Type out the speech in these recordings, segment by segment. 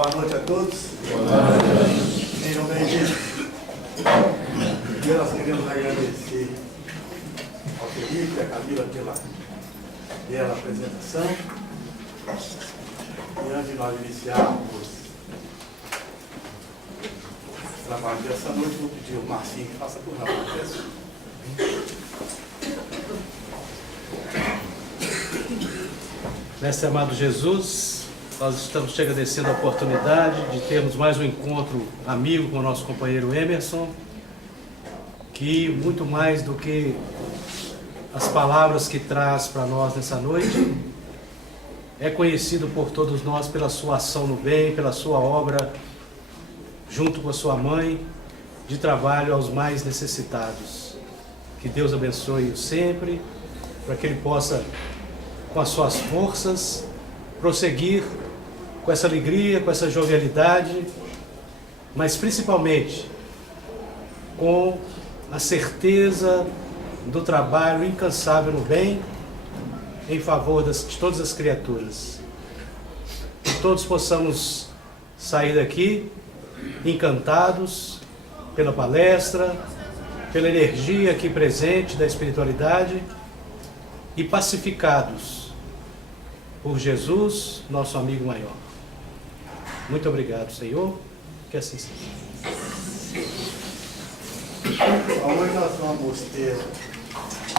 Boa noite a todos. Boa noite. Sejam bem-vindos. Primeiro nós queremos agradecer ao Felipe e à Camila pela apresentação. E antes de nós iniciarmos o trabalho dessa noite, vou pedir ao Marcinho que faça por nós a peça. Mestre amado Jesus, nós estamos te agradecendo a oportunidade de termos mais um encontro amigo com o nosso companheiro Emerson, que muito mais do que as palavras que traz para nós nessa noite, é conhecido por todos nós pela sua ação no bem, pela sua obra, junto com a sua mãe, de trabalho aos mais necessitados. Que Deus abençoe-o sempre, para que ele possa, com as suas forças, prosseguir com essa alegria, com essa jovialidade, mas principalmente com a certeza do trabalho incansável no bem, em favor de todas as criaturas. Que todos possamos sair daqui encantados pela palestra, pela energia aqui presente da espiritualidade e pacificados por Jesus, nosso amigo maior. Muito obrigado, Senhor, que assim seja. Hoje nós vamos ter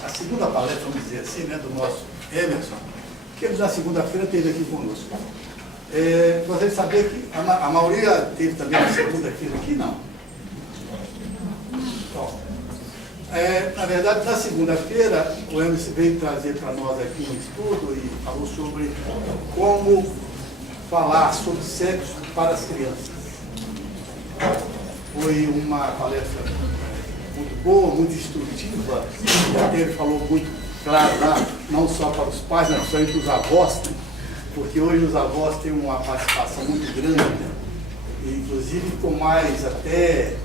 a segunda palestra, vamos dizer assim, né, do nosso Emerson, que ele na segunda-feira esteve aqui conosco. Gostaria de saber que a maioria teve também na segunda-feira aqui, não? Bom, na verdade, na segunda-feira, o Emerson veio trazer para nós aqui um estudo e falou sobre como falar sobre sexo para as crianças. Foi uma palestra muito boa, muito instrutiva, e ele falou muito claro lá, não só para os pais, mas também para os avós, né? Porque hoje os avós têm uma participação muito grande, né? E, inclusive com mais até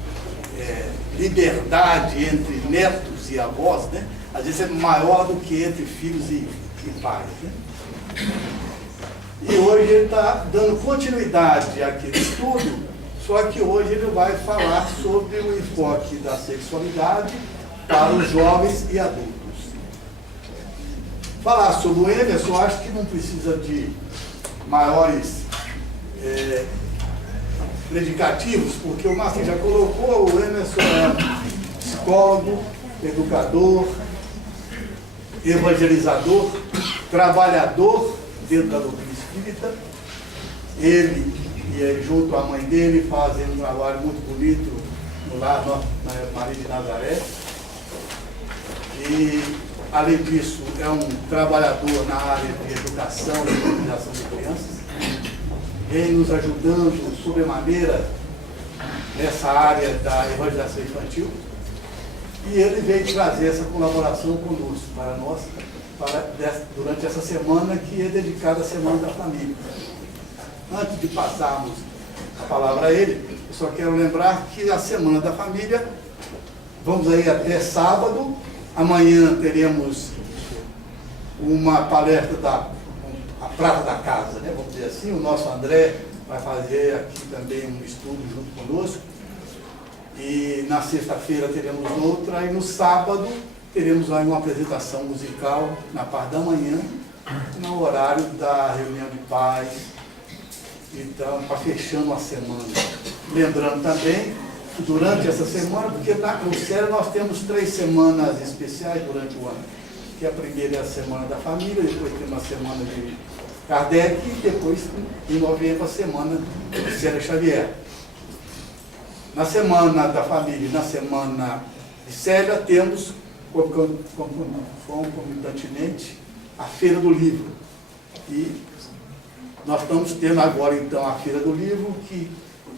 liberdade entre netos e avós, né? Às vezes é maior do que entre filhos e pais, né? E hoje ele está dando continuidade àquele estudo, só que hoje ele vai falar sobre o enfoque da sexualidade para os jovens e adultos. Falar sobre o Emerson, eu acho que não precisa de maiores predicativos, porque o Marcinho já colocou, o Emerson é psicólogo, educador, evangelizador, trabalhador dentro da doutrina espírita. Ele e junto à mãe dele fazem um trabalho muito bonito no lar na Maria de Nazaré. E, além disso, é um trabalhador na área de educação e evangelização de crianças, vem nos ajudando sobremaneira nessa área da evangelização infantil, e ele veio trazer essa colaboração conosco, para nós, durante essa semana que é dedicada à Semana da Família. Antes de passarmos a palavra a ele, eu só quero lembrar que a Semana da Família, vamos aí até sábado. Amanhã teremos uma palestra a Prata da Casa, né? Vamos dizer assim. O nosso André vai fazer aqui também um estudo junto conosco. E na sexta-feira teremos outra, e no sábado teremos aí uma apresentação musical na parte da manhã, no horário da reunião de paz. Então, para fechando a semana. Lembrando também que durante essa semana, porque no CERA nós temos 3 semanas especiais durante o ano. Que a primeira é a Semana da Família, depois tem uma semana de Kardec e depois, em novembro, a semana de Célia Xavier. Na Semana da Família e na Semana de Célia temos, concomitantemente, a Feira do Livro. E nós estamos tendo agora, então, a Feira do Livro, que,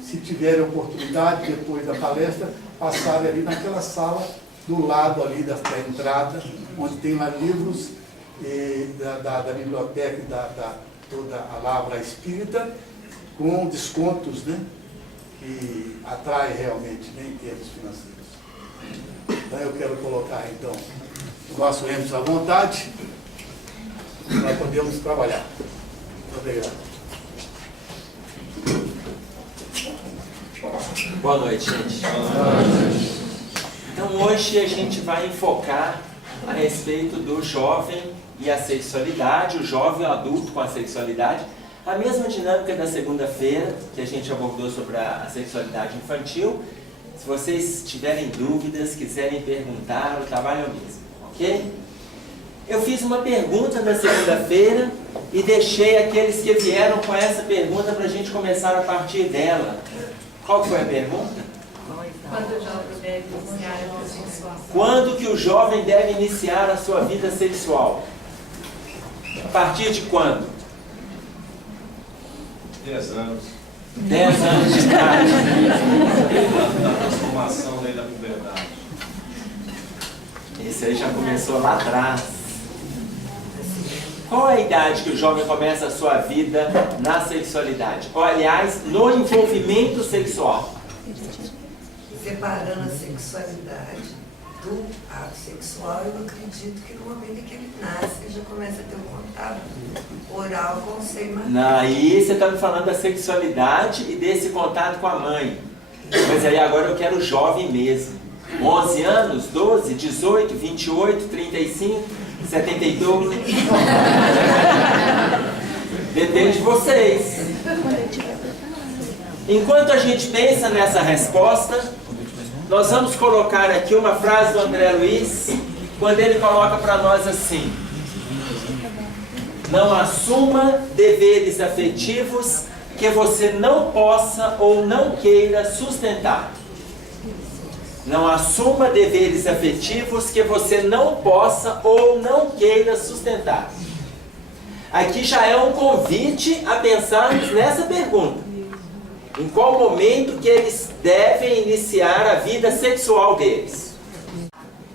se tiverem oportunidade, depois da palestra, passarem ali naquela sala, do lado ali da entrada, onde tem lá livros da biblioteca e toda a Lavra Espírita, com descontos, né, que atrai realmente, né, em termos financeiros. Então, eu quero colocar, então, o nosso Emerson à vontade, para podermos trabalhar. Muito obrigado. Boa noite, gente. Então hoje a gente vai enfocar a respeito do jovem e a sexualidade, o jovem e o adulto com a sexualidade. A mesma dinâmica da segunda-feira, que a gente abordou sobre a sexualidade infantil. Se vocês tiverem dúvidas, quiserem perguntar, o trabalho é o mesmo, ok? Eu fiz uma pergunta na segunda-feira e deixei aqueles que vieram com essa pergunta para a gente começar a partir dela. Qual foi a pergunta? Quando o jovem deve iniciar a vida sexual? Quando que o jovem deve iniciar a sua vida sexual? A partir de quando? 10 anos. 10 anos de idade. Da transformação da puberdade. Esse aí já começou lá atrás. Qual é a idade que o jovem começa a sua vida na sexualidade? Ou, aliás, no envolvimento sexual? Separando a sexualidade do ato sexual, eu acredito que no momento em que ele nasce, ele já começa a ter um contato oral com o seio materno. Aí você está me falando da sexualidade e desse contato com a mãe. Mas aí agora eu quero jovem mesmo. 11 anos, 12, 18, 28, 35, 72. Depende de vocês. Enquanto a gente pensa nessa resposta, nós vamos colocar aqui uma frase do André Luiz, quando ele coloca para nós assim: não assuma deveres afetivos que você não possa ou não queira sustentar. Não assuma deveres afetivos que você não possa ou não queira sustentar. Aqui já é um convite a pensarmos nessa pergunta. Em qual momento que eles devem iniciar a vida sexual deles?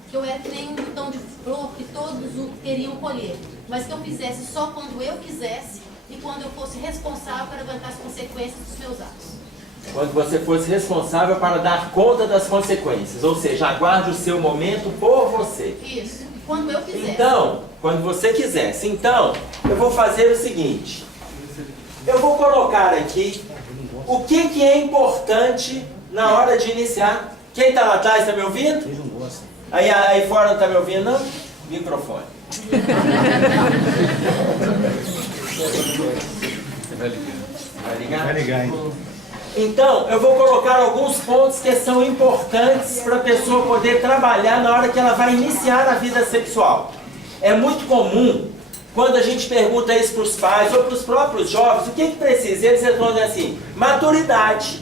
Que eu era que nem um botão de flor que todos queriam colher, mas que eu fizesse só quando eu quisesse e quando eu fosse responsável para aguentar as consequências dos meus atos. Quando você fosse responsável para dar conta das consequências, ou seja, aguarde o seu momento por você. Isso, quando eu quisesse. Então, quando você quisesse. Então, eu vou fazer o seguinte. Eu vou colocar aqui o que é importante na hora de iniciar. Quem está lá atrás está me ouvindo? Aí fora não está me ouvindo, não? Microfone. Vai ligar? Vai ligar, hein? Então, eu vou colocar alguns pontos que são importantes para a pessoa poder trabalhar na hora que ela vai iniciar a vida sexual. É muito comum, quando a gente pergunta isso para os pais ou para os próprios jovens, o que precisa? Eles respondem assim: maturidade.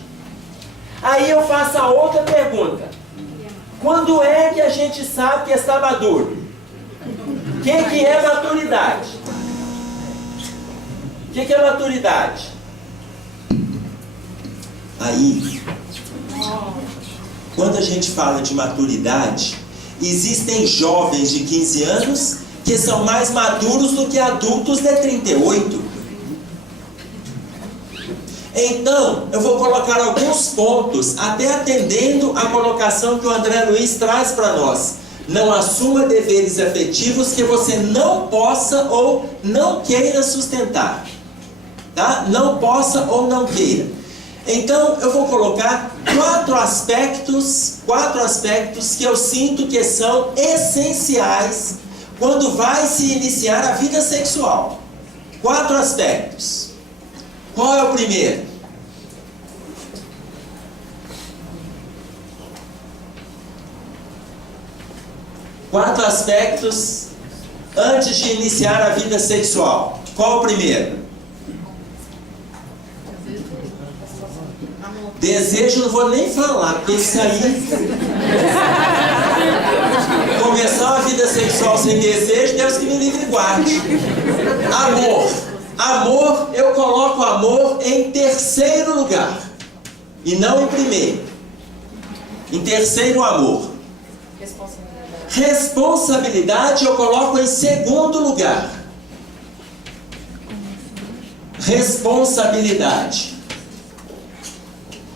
Aí eu faço a outra pergunta: quando é que a gente sabe que está maduro? O que é maturidade? O que é maturidade? Aí, quando a gente fala de maturidade, existem jovens de 15 anos que são mais maduros do que adultos de 38. Então, eu vou colocar alguns pontos, até atendendo a colocação que o André Luiz traz para nós. Não assuma deveres afetivos que você não possa ou não queira sustentar. Tá? Não possa ou não queira. Então, eu vou colocar quatro aspectos que eu sinto que são essenciais quando vai se iniciar a vida sexual. 4 aspectos. Qual é o primeiro? Quatro aspectos antes de iniciar a vida sexual. Qual o primeiro? Desejo, não vou nem falar, porque isso aí... Começar uma vida sexual sem desejo, Deus que me livre e guarde. Amor. Amor, eu coloco amor em terceiro lugar. E não em primeiro. Em terceiro, amor. Responsabilidade eu coloco em segundo lugar. Responsabilidade.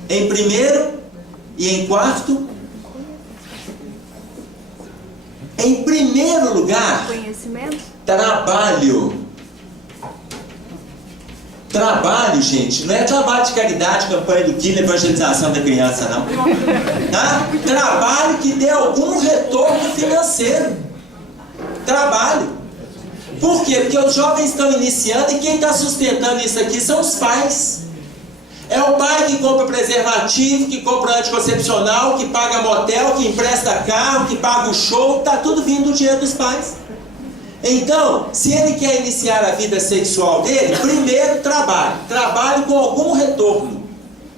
Em primeiro e em quarto. Em primeiro lugar, Conhecimento. trabalho. Trabalho, gente, não é trabalho de caridade, campanha do quilo, evangelização da criança, não. Tá? Trabalho que dê algum retorno financeiro. Trabalho. Por quê? Porque os jovens estão iniciando e quem está sustentando isso aqui são os pais. É o pai que compra preservativo, que compra anticoncepcional, que paga motel, que empresta carro, que paga o show, está tudo vindo do dinheiro dos pais. Então, se ele quer iniciar a vida sexual dele, primeiro trabalho com algum retorno,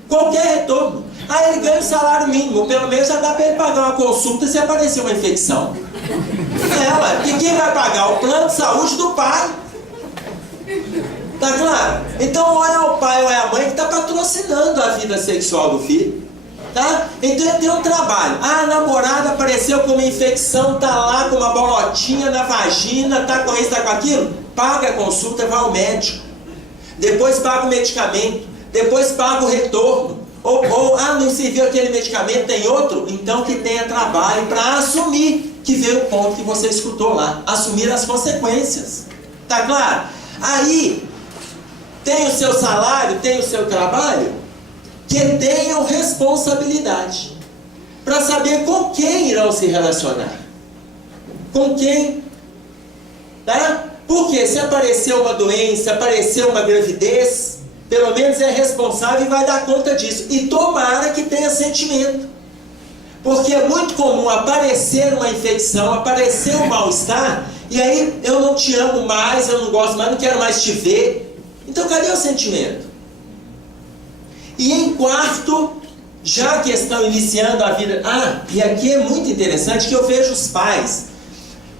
qualquer retorno. Aí ele ganha o salário mínimo, pelo menos já dá para ele pagar uma consulta se aparecer uma infecção. Porque quem vai pagar? O plano de saúde do pai. Tá claro? Então, ou é o pai ou é a mãe que está patrocinando a vida sexual do filho. Tá? Então ele tem um trabalho. Ah, a namorada apareceu com uma infecção, tá lá com uma bolotinha na vagina, tá com isso, tá com aquilo. Paga a consulta, vai ao médico. Depois paga o medicamento. Depois paga o retorno. Ou não serviu aquele medicamento, tem outro? Então que tenha trabalho para assumir, que veio o ponto que você escutou lá. Assumir as consequências. Tá claro? Aí, tem o seu salário, tem o seu trabalho, que tenham responsabilidade para saber com quem irão se relacionar. Com quem? Tá? Porque se apareceu uma doença, apareceu uma gravidez, pelo menos é responsável e vai dar conta disso. E tomara que tenha sentimento. Porque é muito comum aparecer uma infecção, aparecer um mal-estar, e aí eu não te amo mais, eu não gosto mais, não quero mais te ver. Então cadê o sentimento? E em quarto, já que estão iniciando a vida... e aqui é muito interessante que eu vejo os pais,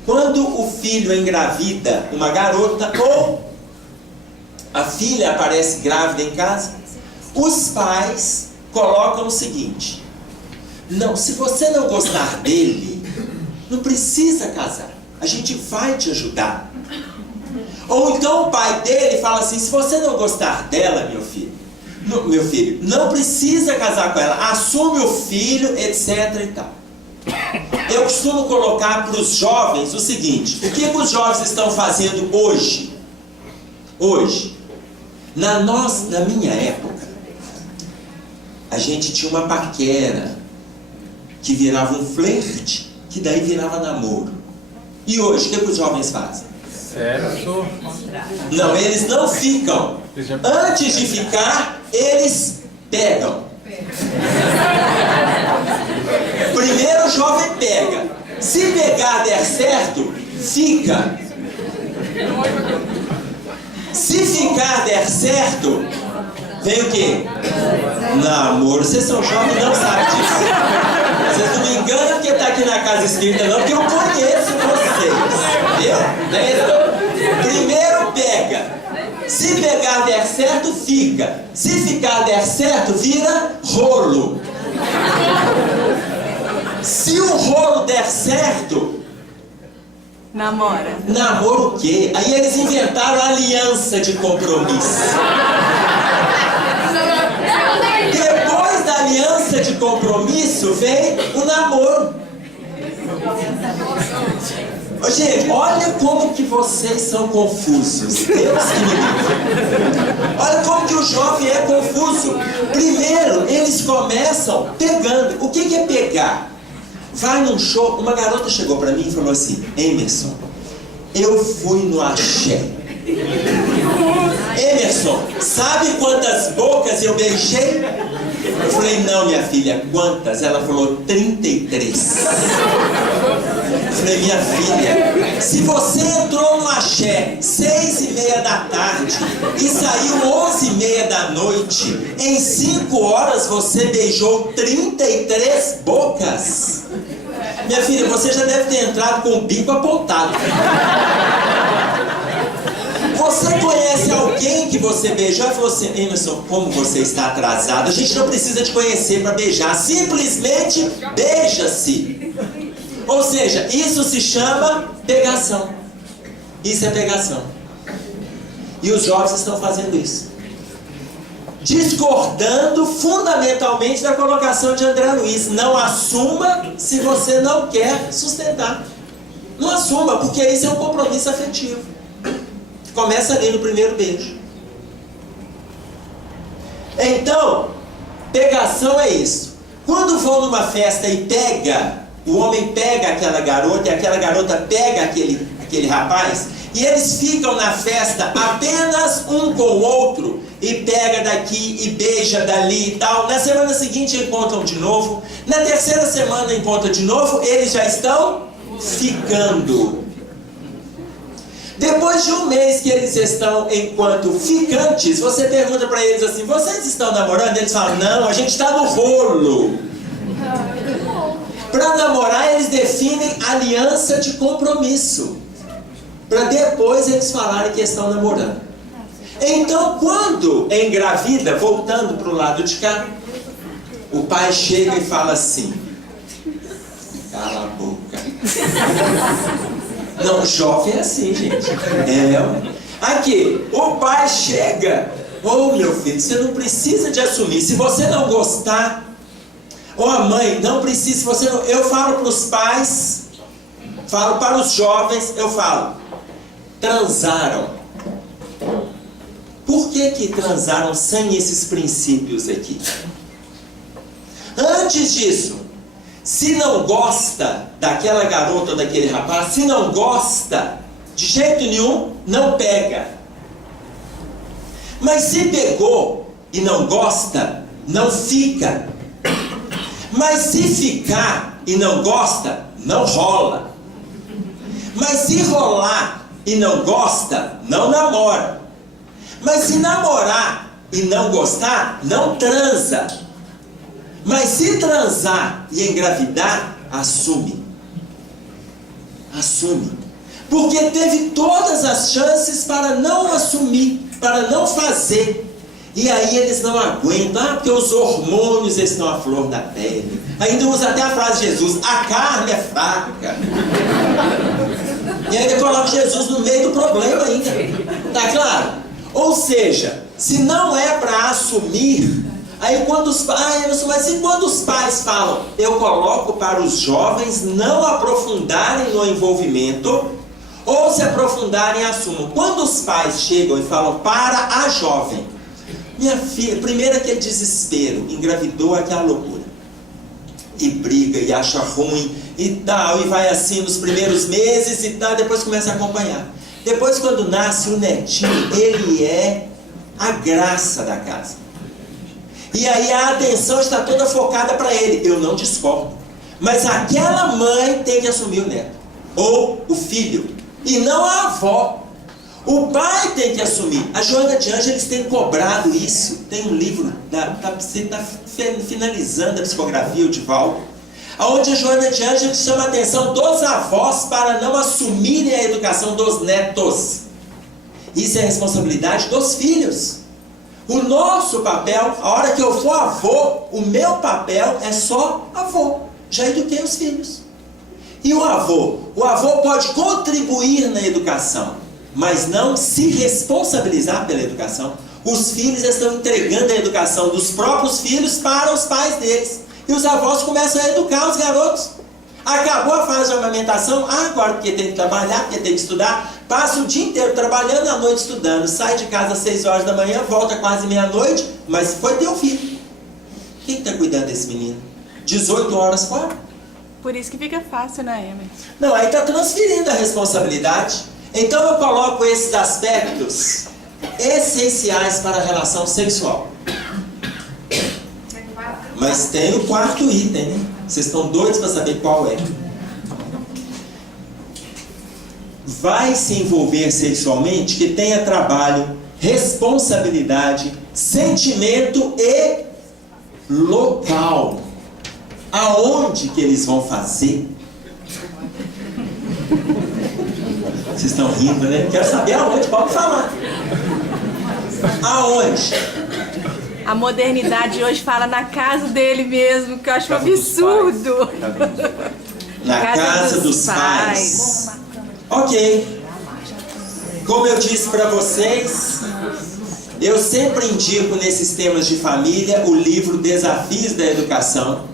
quando o filho engravida uma garota, ou a filha aparece grávida em casa, os pais colocam o seguinte: não, se você não gostar dele, não precisa casar, a gente vai te ajudar. Ou então o pai dele fala assim: se você não gostar dela, meu filho, não precisa casar com ela, assume o filho, etc e tal. Eu costumo colocar para os jovens o seguinte: o que os jovens estão fazendo hoje? Na minha época, a gente tinha uma paquera que virava um flerte, que daí virava namoro. E hoje, o que os jovens fazem? Certo. Não, eles não ficam. Antes de ficar, eles pegam. Primeiro o jovem pega. Se pegar der certo, fica. Se ficar der certo, vem o quê? Namoro. Vocês são jovens e não sabem disso. Vocês não me enganam porque está aqui na casa espírita, não, porque eu conheço vocês. Viu? Primeiro pega. Se pegar der certo, fica. Se ficar der certo, vira rolo. Se o rolo der certo, namora. Namoro o quê? Aí eles inventaram a aliança de compromisso. Depois da aliança de compromisso vem o namoro. Gente, olha como que vocês são confusos. Deus que me livre. Olha como que o jovem é confuso. Primeiro, eles começam pegando. O que é pegar? Vai num show, uma garota chegou pra mim e falou assim: Emerson, eu fui no axé. Emerson, sabe quantas bocas eu beijei? Eu falei: não, minha filha, quantas? Ela falou: 33. Eu falei: minha filha, se você entrou no axé 6:30 da tarde e saiu 11:30 da noite, em 5 horas você beijou 33 bocas. Minha filha, você já deve ter entrado com o bico apontado. Você conhece alguém que você beijou e falou assim: Emerson, como você está atrasado? A gente não precisa te conhecer para beijar, simplesmente beija-se. Ou seja, isso se chama pegação. Isso é pegação. E os jovens estão fazendo isso, discordando fundamentalmente da colocação de André Luiz. Não assuma se você não quer sustentar. Não assuma, porque isso é um compromisso afetivo. Começa ali no primeiro beijo. Então, pegação é isso. Quando vão numa festa e o homem pega aquela garota e aquela garota pega aquele rapaz, e eles ficam na festa apenas um com o outro, e pega daqui e beija dali e tal. Na semana seguinte encontram de novo, na terceira semana encontram de novo, eles já estão ficando. Depois de um mês que eles estão enquanto ficantes, você pergunta para eles assim: vocês estão namorando? Eles falam: não, a gente está no rolo. Para namorar eles definem aliança de compromisso, para depois eles falarem que estão namorando. Então, quando engravida, voltando para o lado de cá, o pai chega e fala assim: cala a boca. Não, jovem é assim, gente. Aqui, o pai chega: ô meu filho, você não precisa de assumir. Se você não gostar, ou a mãe não precisa, se você não... Eu falo para os pais, falo para os jovens, eu falo: transaram. Por que transaram sem esses princípios aqui? Antes disso, se não gosta daquela garota ou daquele rapaz, se não gosta, de jeito nenhum, não pega. Mas se pegou e não gosta, não fica. Mas se ficar e não gosta, não rola. Mas se rolar e não gosta, não namora. Mas se namorar e não gostar, não transa. Mas se transar e engravidar, assume. Assume. Porque teve todas as chances para não assumir, para não fazer. E aí eles não aguentam. Porque os hormônios estão à flor da pele. Ainda usa até a frase de Jesus: a carne é fraca. E ainda coloca Jesus no meio do problema ainda. Tá claro? Ou seja, se não é para assumir, aí quando os pais, mas e quando os pais falam, eu coloco para os jovens não aprofundarem no envolvimento, ou se aprofundarem, assumam. Quando os pais chegam e falam para a jovem: minha filha, primeiro aquele desespero, engravidou, aquela loucura, e briga, e acha ruim, e tal, e vai assim nos primeiros meses e tal, depois começa a acompanhar. Depois, quando nasce o netinho, ele é a graça da casa. E aí a atenção está toda focada para ele. Eu não discordo. Mas aquela mãe tem que assumir o neto. Ou o filho. E não a avó. O pai tem que assumir. A Joana de Ângeles tem cobrado isso. Tem um livro, está finalizando a psicografia, o Divaldo, onde a Joana de Ângeles chama a atenção dos avós para não assumirem a educação dos netos. Isso é responsabilidade dos filhos. O nosso papel, a hora que eu for avô, o meu papel é só avô. Já eduquei os filhos. E o avô? O avô pode contribuir na educação, mas não se responsabilizar pela educação. Os filhos estão entregando a educação dos próprios filhos para os pais deles. E os avós começam a educar os garotos. Acabou a fase de amamentação, agora porque tem que trabalhar, porque tem que estudar, passa o dia inteiro trabalhando, à noite estudando, sai de casa às 6 horas da manhã, volta quase meia-noite, mas foi teu filho. Quem está cuidando desse menino? 18 horas fora? Por isso que fica fácil, né, Emerson? Não, aí está transferindo a responsabilidade. Então eu coloco esses aspectos essenciais para a relação sexual. Mas tem o quarto item, né? Vocês estão doidos para saber qual é. Vai se envolver sexualmente que tenha trabalho, responsabilidade, sentimento e local. Aonde que eles vão fazer? Vocês estão rindo, né? Quero saber aonde, pode falar. Aonde? A modernidade hoje fala na casa dele mesmo, que eu acho um absurdo. Na casa dos pais. Ok. Como eu disse para vocês, eu sempre indico nesses temas de família o livro Desafios da Educação,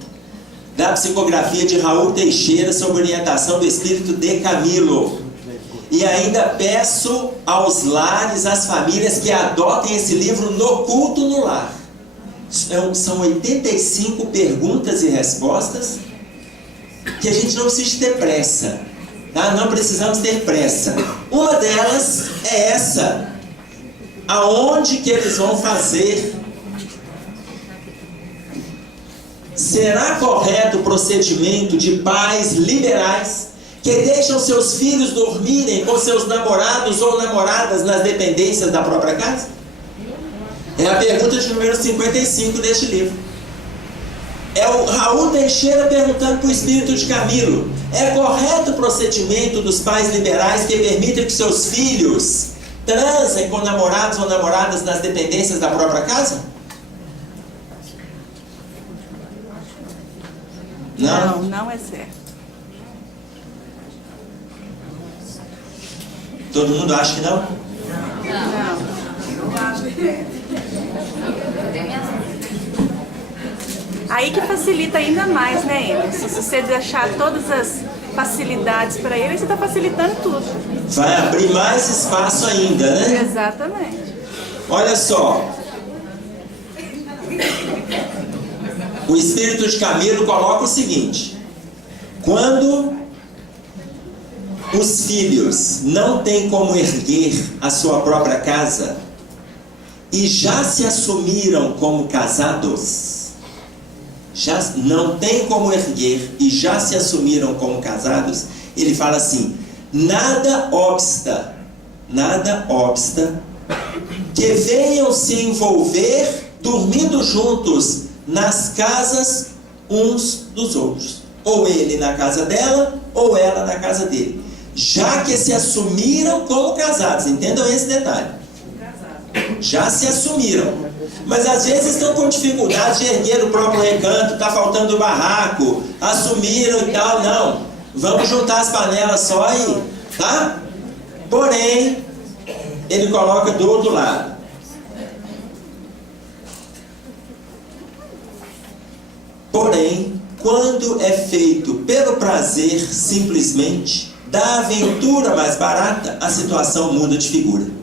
da psicografia de Raul Teixeira, sob orientação do espírito de Camilo. E ainda peço aos lares, às famílias, que adotem esse livro no culto no lar. São 85 perguntas e respostas que a gente não precisa ter pressa. Tá? Não precisamos ter pressa. Uma delas é essa. Aonde que eles vão fazer? Será correto o procedimento de pais liberais que deixam seus filhos dormirem com seus namorados ou namoradas nas dependências da própria casa? É a pergunta de número 55 deste livro. É o Raul Teixeira perguntando para o espírito de Camilo: é correto o procedimento dos pais liberais que permitem que seus filhos transem com namorados ou namoradas nas dependências da própria casa? Não? Não é certo. Todo mundo acha que não? Eu acho que é. Aí que facilita ainda mais, né, Emerson? Se você deixar todas as facilidades para ele, você está facilitando tudo. Vai abrir mais espaço ainda, né? Exatamente. Olha só. O espírito de Camilo coloca o seguinte: quando os filhos não têm como erguer a sua própria casa e já se assumiram como casados, já não tem como erguer e já se assumiram como casados, ele fala assim: nada obsta que venham se envolver dormindo juntos nas casas uns dos outros, ou ele na casa dela ou ela na casa dele, já que se assumiram como casados. Entendam esse detalhe. Já se assumiram, mas às vezes estão com dificuldade de erguer o próprio recanto, está faltando barraco, assumiram e tal. Não, vamos juntar as panelas só aí, tá? Porém, ele coloca do outro lado: porém, quando é feito pelo prazer simplesmente, da aventura mais barata, a situação muda de figura.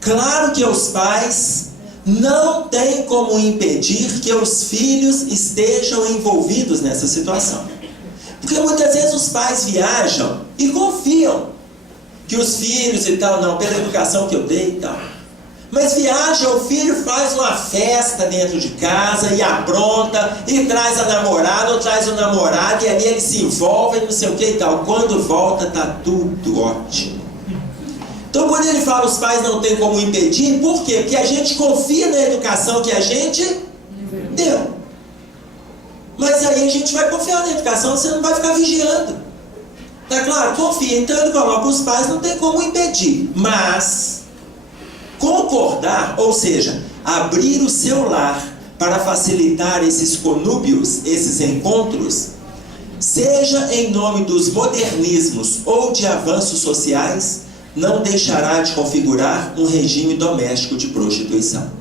Claro que os pais não têm como impedir que os filhos estejam envolvidos nessa situação. Porque muitas vezes os pais viajam e confiam que os filhos e tal, não, pela educação que eu dei e tal. Mas viaja, o filho faz uma festa dentro de casa e apronta, e traz a namorada ou traz o namorado, e ali ele se envolve, não sei o que e tal. Quando volta, está tudo ótimo. Então, quando ele fala os pais não têm como impedir, por quê? Porque a gente confia na educação que a gente deu. Mas aí a gente vai confiar na educação, você não vai ficar vigiando. Tá claro? Confia. Então ele coloca os pais não tem como impedir. Mas concordar, ou seja, abrir o seu lar para facilitar esses conúbios, esses encontros, seja em nome dos modernismos ou de avanços sociais, não deixará de configurar um regime doméstico de prostituição.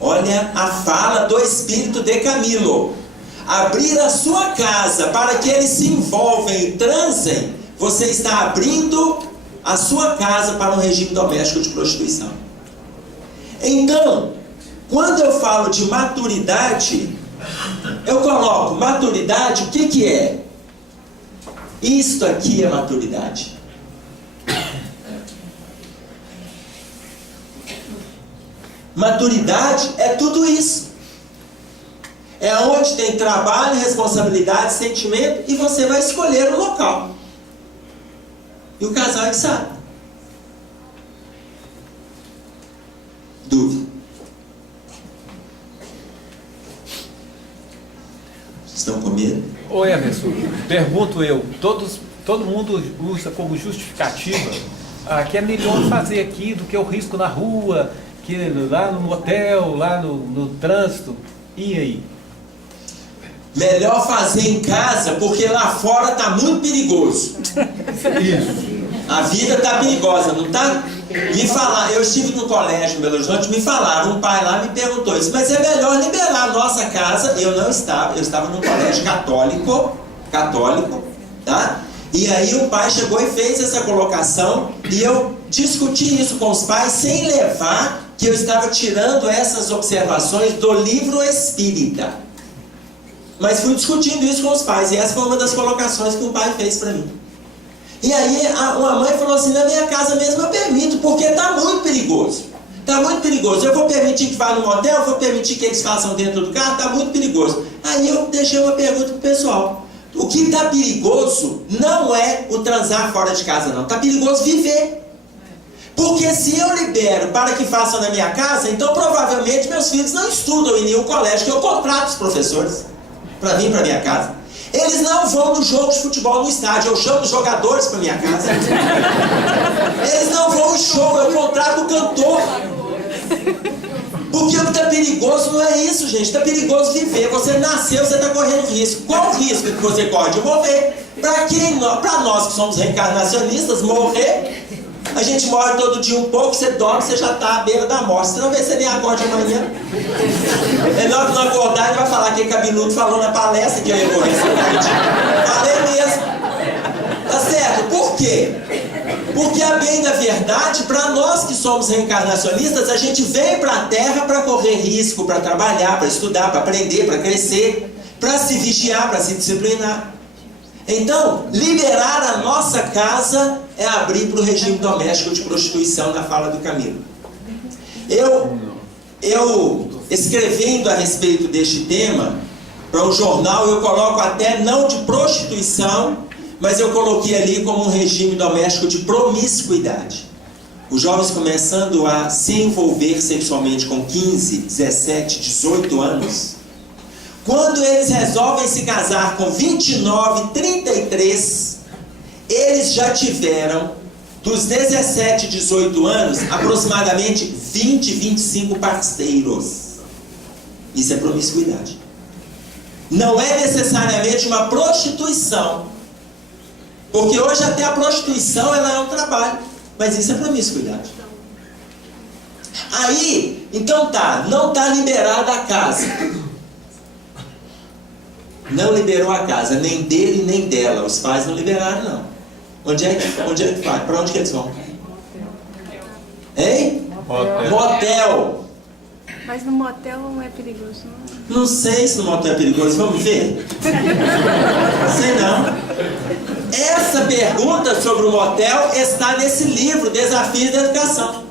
Olha a fala do espírito de Camilo: abrir a sua casa para que eles se envolvem e transem, você está abrindo a sua casa para um regime doméstico de prostituição. Então, quando eu falo de maturidade, eu coloco maturidade, o que é? Isto aqui é maturidade. Maturidade é tudo isso. É onde tem trabalho, responsabilidade, sentimento, e você vai escolher o local. E o casal é que sabe. Dúvida? Vocês estão com medo? Oi, Emerson, pergunto eu, todo mundo usa como justificativa que é melhor fazer aqui do que o risco na rua, que lá no motel, lá no trânsito. E aí? Melhor fazer em casa, porque lá fora está muito perigoso. Isso. A vida está perigosa, não está? Me falaram, eu estive no colégio em Belo Horizonte, me falaram, um pai lá me perguntou isso: mas é melhor liberar a nossa casa. Eu não estava, eu estava num colégio católico, tá? E aí o pai chegou e fez essa colocação, e eu discuti isso com os pais sem levar que eu estava tirando essas observações do livro espírita. Mas fui discutindo isso com os pais, e essa foi uma das colocações que o pai fez para mim. E aí uma mãe falou assim: na minha casa mesmo eu permito, porque está muito perigoso. Está muito perigoso. Eu vou permitir que vá no motel, eu vou permitir que eles façam dentro do carro, está muito perigoso. Aí eu deixei uma pergunta para o pessoal. O que está perigoso não é o transar fora de casa, não. Está perigoso viver. Porque se eu libero para que façam na minha casa, então provavelmente meus filhos não estudam em nenhum colégio, que eu contrato os professores para vir para minha casa. Eles não vão no jogo de futebol no estádio, eu chamo os jogadores para minha casa. Eles não vão no show, eu contrato o cantor. Porque o que está perigoso não é isso, gente. Está perigoso viver. Você nasceu, você está correndo risco. Qual o risco que você corre? De morrer. Para nós que somos reencarnacionistas, morrer, a gente morre todo dia um pouco, você dorme, você já está à beira da morte. Você não vê se nem acorde amanhã. É melhor que não acordar e vai falar que Cabeludo falou na palestra que eu ia morrer essa noite. Falei mesmo. Tá certo? Por quê? Porque, a bem da verdade, para nós que somos reencarnacionistas, a gente vem para a Terra para correr risco, para trabalhar, para estudar, para aprender, para crescer, para se vigiar, para se disciplinar. Então, liberar a nossa casa é abrir para o regime doméstico de prostituição, na fala do Camilo. Eu escrevendo a respeito deste tema, para um jornal, eu coloco até não de prostituição, mas eu coloquei ali como um regime doméstico de promiscuidade. Os jovens começando a se envolver sexualmente com 15, 17, 18 anos. Quando eles resolvem se casar com 29, 33, eles já tiveram, dos 17, 18 anos, aproximadamente 20, 25 parceiros. Isso é promiscuidade. Não é necessariamente uma prostituição. Porque hoje até a prostituição ela é um trabalho. Mas isso é promiscuidade. Aí, então não está liberada a casa. Não liberou a casa, nem dele nem dela. Os pais não liberaram, não. Onde é que vai? Para onde que eles vão? Hein? Motel. Mas no motel não é perigoso, não? Não sei se no motel é perigoso. Vamos ver? Sei não. Essa pergunta sobre o motel está nesse livro, Desafios da Educação.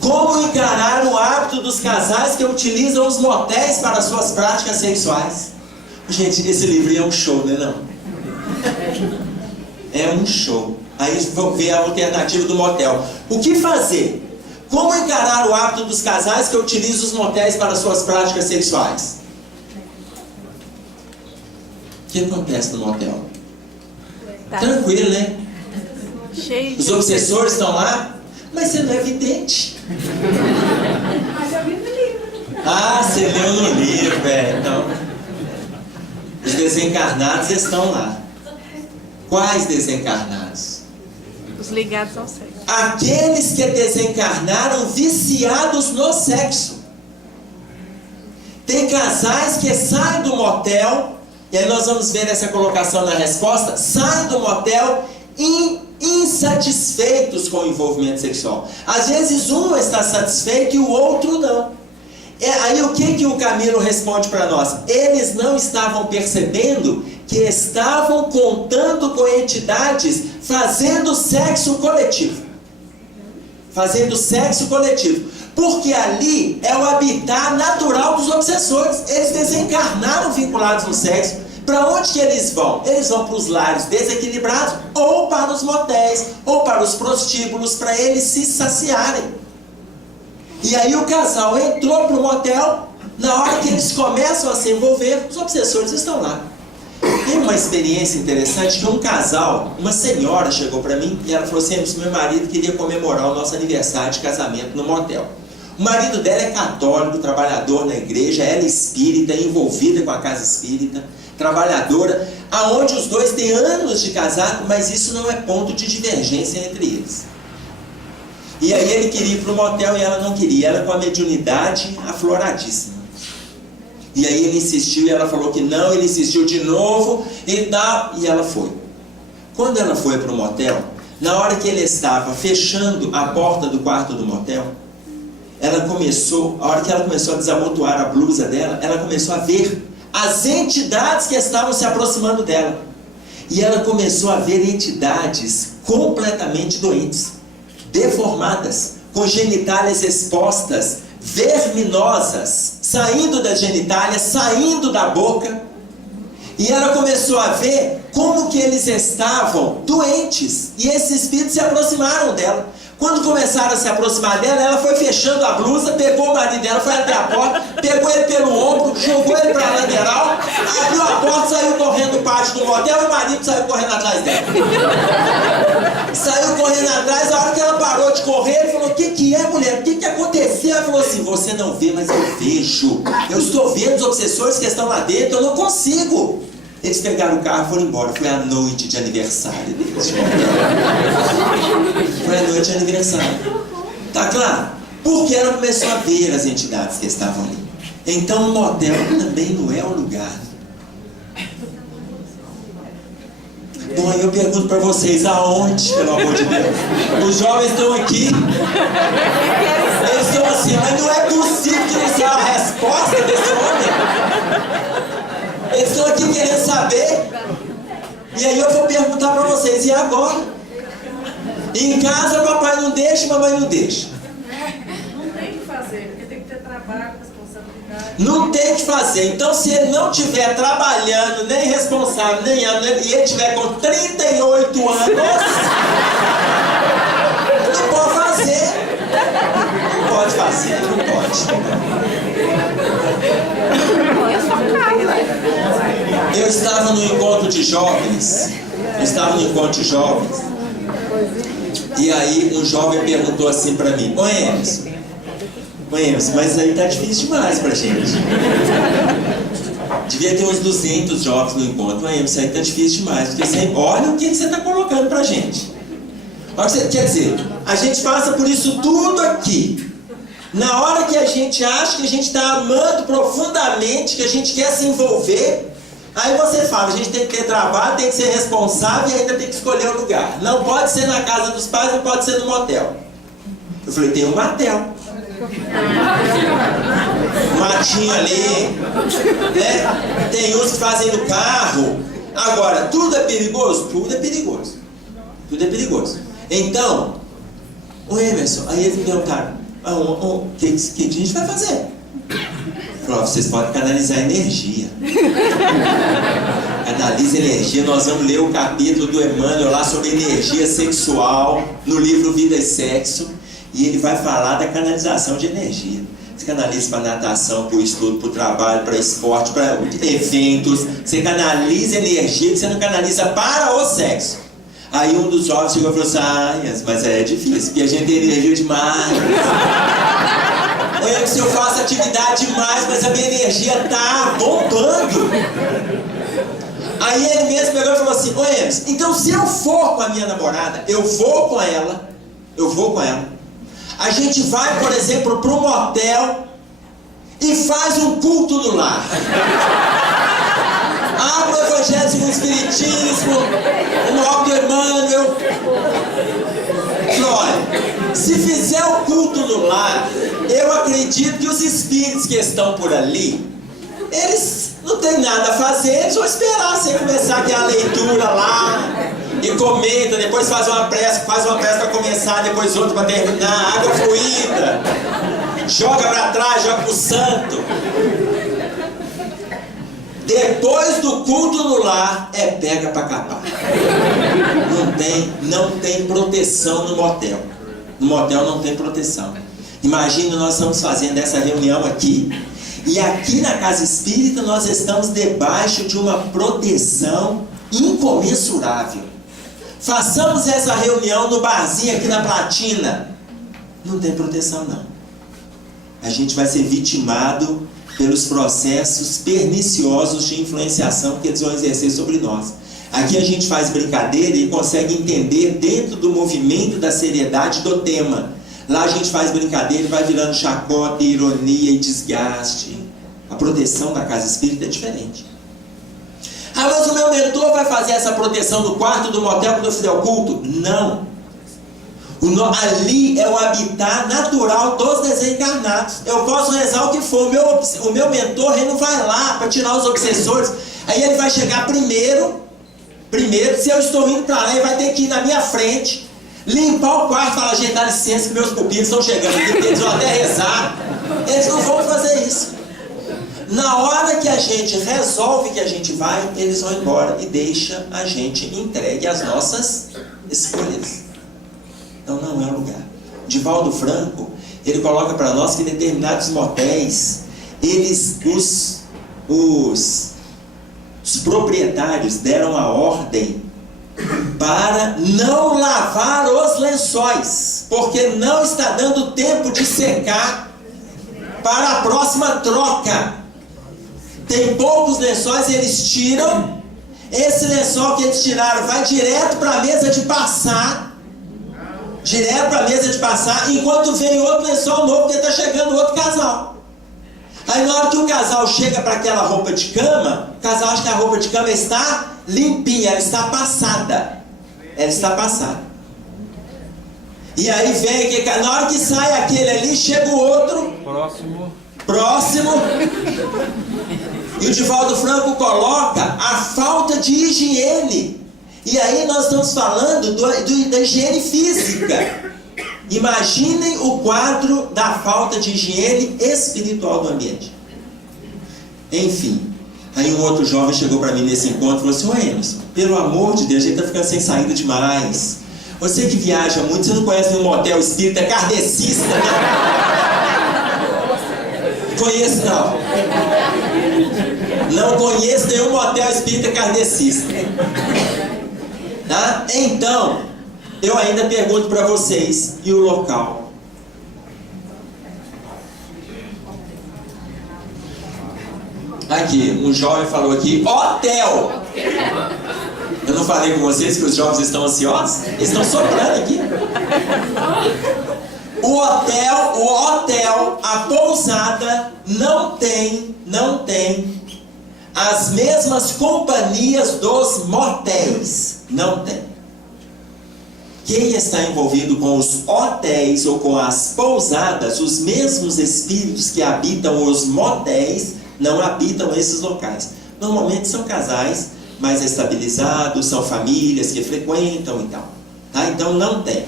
Como encarar o hábito dos casais que utilizam os motéis para suas práticas sexuais. Gente, esse livro é um show, né não? É um show. Aí vão ver a alternativa do motel. O que fazer? Como encarar o hábito dos casais que utilizam os motéis para suas práticas sexuais? O que acontece no motel? Tá. Tranquilo, né? Cheio Os obsessores estão lá, mas você não é vidente. Mas eu vi no livro. Ah, você leu no livro, então. Os desencarnados estão lá. Quais desencarnados? Os ligados ao sexo. Aqueles que desencarnaram viciados no sexo. Tem casais que saem do motel, e aí nós vamos ver essa colocação na resposta, saem do motel insatisfeitos com o envolvimento sexual. Às vezes um está satisfeito e o outro não. Aí o que o Camilo responde para nós? Eles não estavam percebendo que estavam contando com entidades fazendo sexo coletivo. Fazendo sexo coletivo. Porque ali é o habitat natural dos obsessores. Eles desencarnaram vinculados no sexo. Para onde que eles vão? Eles vão para os lares desequilibrados, ou para os motéis, ou para os prostíbulos, para eles se saciarem. E aí o casal entrou para o motel, na hora que eles começam a se envolver, os obsessores estão lá. Tem uma experiência interessante que um casal, uma senhora chegou para mim e ela falou assim: meu marido queria comemorar o nosso aniversário de casamento no motel. O marido dela é católico, trabalhador na igreja, ela é espírita, envolvida com a casa espírita, trabalhadora, aonde os dois têm anos de casado, mas isso não é ponto de divergência entre eles. E aí ele queria ir para o motel e ela não queria, ela com a mediunidade afloradíssima. E aí ele insistiu e ela falou que não, ele insistiu de novo e tal, e ela foi. Quando ela foi para o motel, Na hora que ele estava fechando a porta do quarto do motel, a hora que ela começou a desabotoar a blusa dela, ela começou a ver as entidades que estavam se aproximando dela. E ela começou a ver entidades completamente doentes, deformadas, com genitálias expostas, verminosas, saindo das genitálias, saindo da boca. E ela começou a ver como que eles estavam doentes. E esses espíritos se aproximaram dela. Quando começaram a se aproximar dela, ela foi fechando a blusa, pegou o marido dela, foi até a porta, pegou ele pelo ombro, jogou ele para a lateral, abriu a porta, saiu correndo do pátio do motel e o marido saiu correndo atrás dela. Saiu correndo atrás, a hora que ela parou de correr, ele falou: o que é, mulher? O que aconteceu? Ela falou assim: você não vê, mas eu vejo. Eu estou vendo os obsessores que estão lá dentro, eu não consigo. Eles pegaram o carro e foram embora. Foi a noite de aniversário deles. Foi a noite de aniversário. Tá claro? Porque ela começou a ver as entidades que estavam ali. Então o motel também não é o lugar. Bom, aí eu pergunto para vocês: aonde, pelo amor de Deus? Os jovens estão aqui. Eles estão assim: mas não é possível que não seja a resposta desse homem. Eles estão aqui querendo saber. E aí eu vou perguntar para vocês: e agora? Em casa papai não deixa, mamãe não deixa. Não tem o que fazer, porque tem que ter trabalho, responsabilidade. Não tem o que fazer. Então, se ele não estiver trabalhando, nem responsável, nem e ele estiver com 38 anos, não pode fazer. Não pode fazer, não pode. Eu estava no encontro de jovens. E aí um jovem perguntou assim para mim: ô Emerson, mas aí tá difícil demais pra gente. Devia ter uns 200 jovens no encontro. Emerson, aí tá difícil demais, porque você, olha o que você tá colocando pra gente. Quer dizer, a gente passa por isso tudo aqui. Na hora que a gente acha que a gente está amando profundamente, que a gente quer se envolver, aí você fala: a gente tem que ter trabalho, tem que ser responsável e ainda tem que escolher o lugar. Não pode ser na casa dos pais, não pode ser no motel. Eu falei: tem um motel. Matinho ali, né? Tem uns que fazem no carro. Agora, tudo é perigoso? Tudo é perigoso. Tudo é perigoso. Então, o Emerson, aí eles me perguntaram: o que a gente vai fazer? Falou: vocês podem canalizar energia. Canaliza energia. Nós vamos ler o capítulo do Emmanuel lá sobre energia sexual no livro Vida e Sexo. E ele vai falar da canalização de energia. Você canaliza para natação, para o estudo, para o trabalho, para esporte, para eventos. Você canaliza energia que você não canaliza para o sexo. Aí um dos jovens chegou e falou assim: mas é difícil, porque a gente tem energia demais. Se eu faço atividade demais, mas a minha energia tá bombando. Aí ele mesmo pegou e falou assim: então se eu for com a minha namorada, eu vou com ela, a gente vai, por exemplo, para um motel e faz um culto no lar. Abre o Evangelho segundo o Espiritismo, uma obra do Emmanuel. Olha, se fizer o culto no lar, eu acredito que os espíritos que estão por ali, eles não tem nada a fazer, eles vão esperar você começar aquela leitura lá e comenta, depois faz uma prece para começar, depois outra para terminar, água fluida, joga para trás, joga para o santo. Depois do culto no lar, é pega para capar. Não tem proteção no motel. No motel não tem proteção. Imagina, nós estamos fazendo essa reunião aqui, e aqui na Casa Espírita nós estamos debaixo de uma proteção incomensurável. Façamos essa reunião no barzinho aqui na Platina. Não tem proteção, não. A gente vai ser vitimado pelos processos perniciosos de influenciação que eles vão exercer sobre nós. Aqui a gente faz brincadeira e consegue entender dentro do movimento da seriedade do tema. Lá a gente faz brincadeira e vai virando chacota, ironia e desgaste. A proteção da Casa Espírita é diferente. Mas o meu mentor vai fazer essa proteção no quarto do motel quando eu fizer o culto? Não. Ali é o habitat natural dos desencarnados. Eu posso rezar o que for, o meu mentor, ele não vai lá para tirar os obsessores. Aí ele vai chegar primeiro, se eu estou indo para lá, ele vai ter que ir na minha frente, limpar o quarto e falar: gente, dá licença que meus pupilos estão chegando aqui, porque eles vão até rezar. Eles não vão fazer isso. Na hora que a gente resolve que a gente vai, eles vão embora e deixa a gente entregue às nossas escolhas. Então não é o lugar. Divaldo Franco, ele coloca para nós que determinados motéis, os proprietários deram a ordem para não lavar os lençóis, porque não está dando tempo de secar para a próxima troca. Tem poucos lençóis, eles tiram. Esse lençol que eles tiraram vai direto para a mesa de passar. Enquanto vem outro lençol novo, porque está chegando outro casal. Aí na hora que o casal chega para aquela roupa de cama, o casal acha que a roupa de cama está limpinha, ela está passada. E aí vem, na hora que sai aquele ali, chega o outro. Próximo. E o Divaldo Franco coloca a falta de higiene. E aí nós estamos falando da higiene física. Imaginem o quadro da falta de higiene espiritual do ambiente. Enfim, aí um outro jovem chegou para mim nesse encontro e falou assim: ô Emerson, pelo amor de Deus, a gente está ficando sem saída demais. Você que viaja muito, você não conhece nenhum motel espírita kardecista, né? Conheço não. Não conheço nenhum motel espírita kardecista. Tá? Então, eu ainda pergunto para vocês: e o local? Aqui, um jovem falou aqui: hotel! Eu não falei com vocês que os jovens estão ansiosos? Eles estão soprando aqui. O hotel, a pousada não tem as mesmas companhias dos motéis. Não tem. Quem está envolvido com os hotéis ou com as pousadas, os mesmos espíritos que habitam os motéis, não habitam esses locais. Normalmente são casais mais estabilizados, são famílias que frequentam e tal. Tá? Então não tem.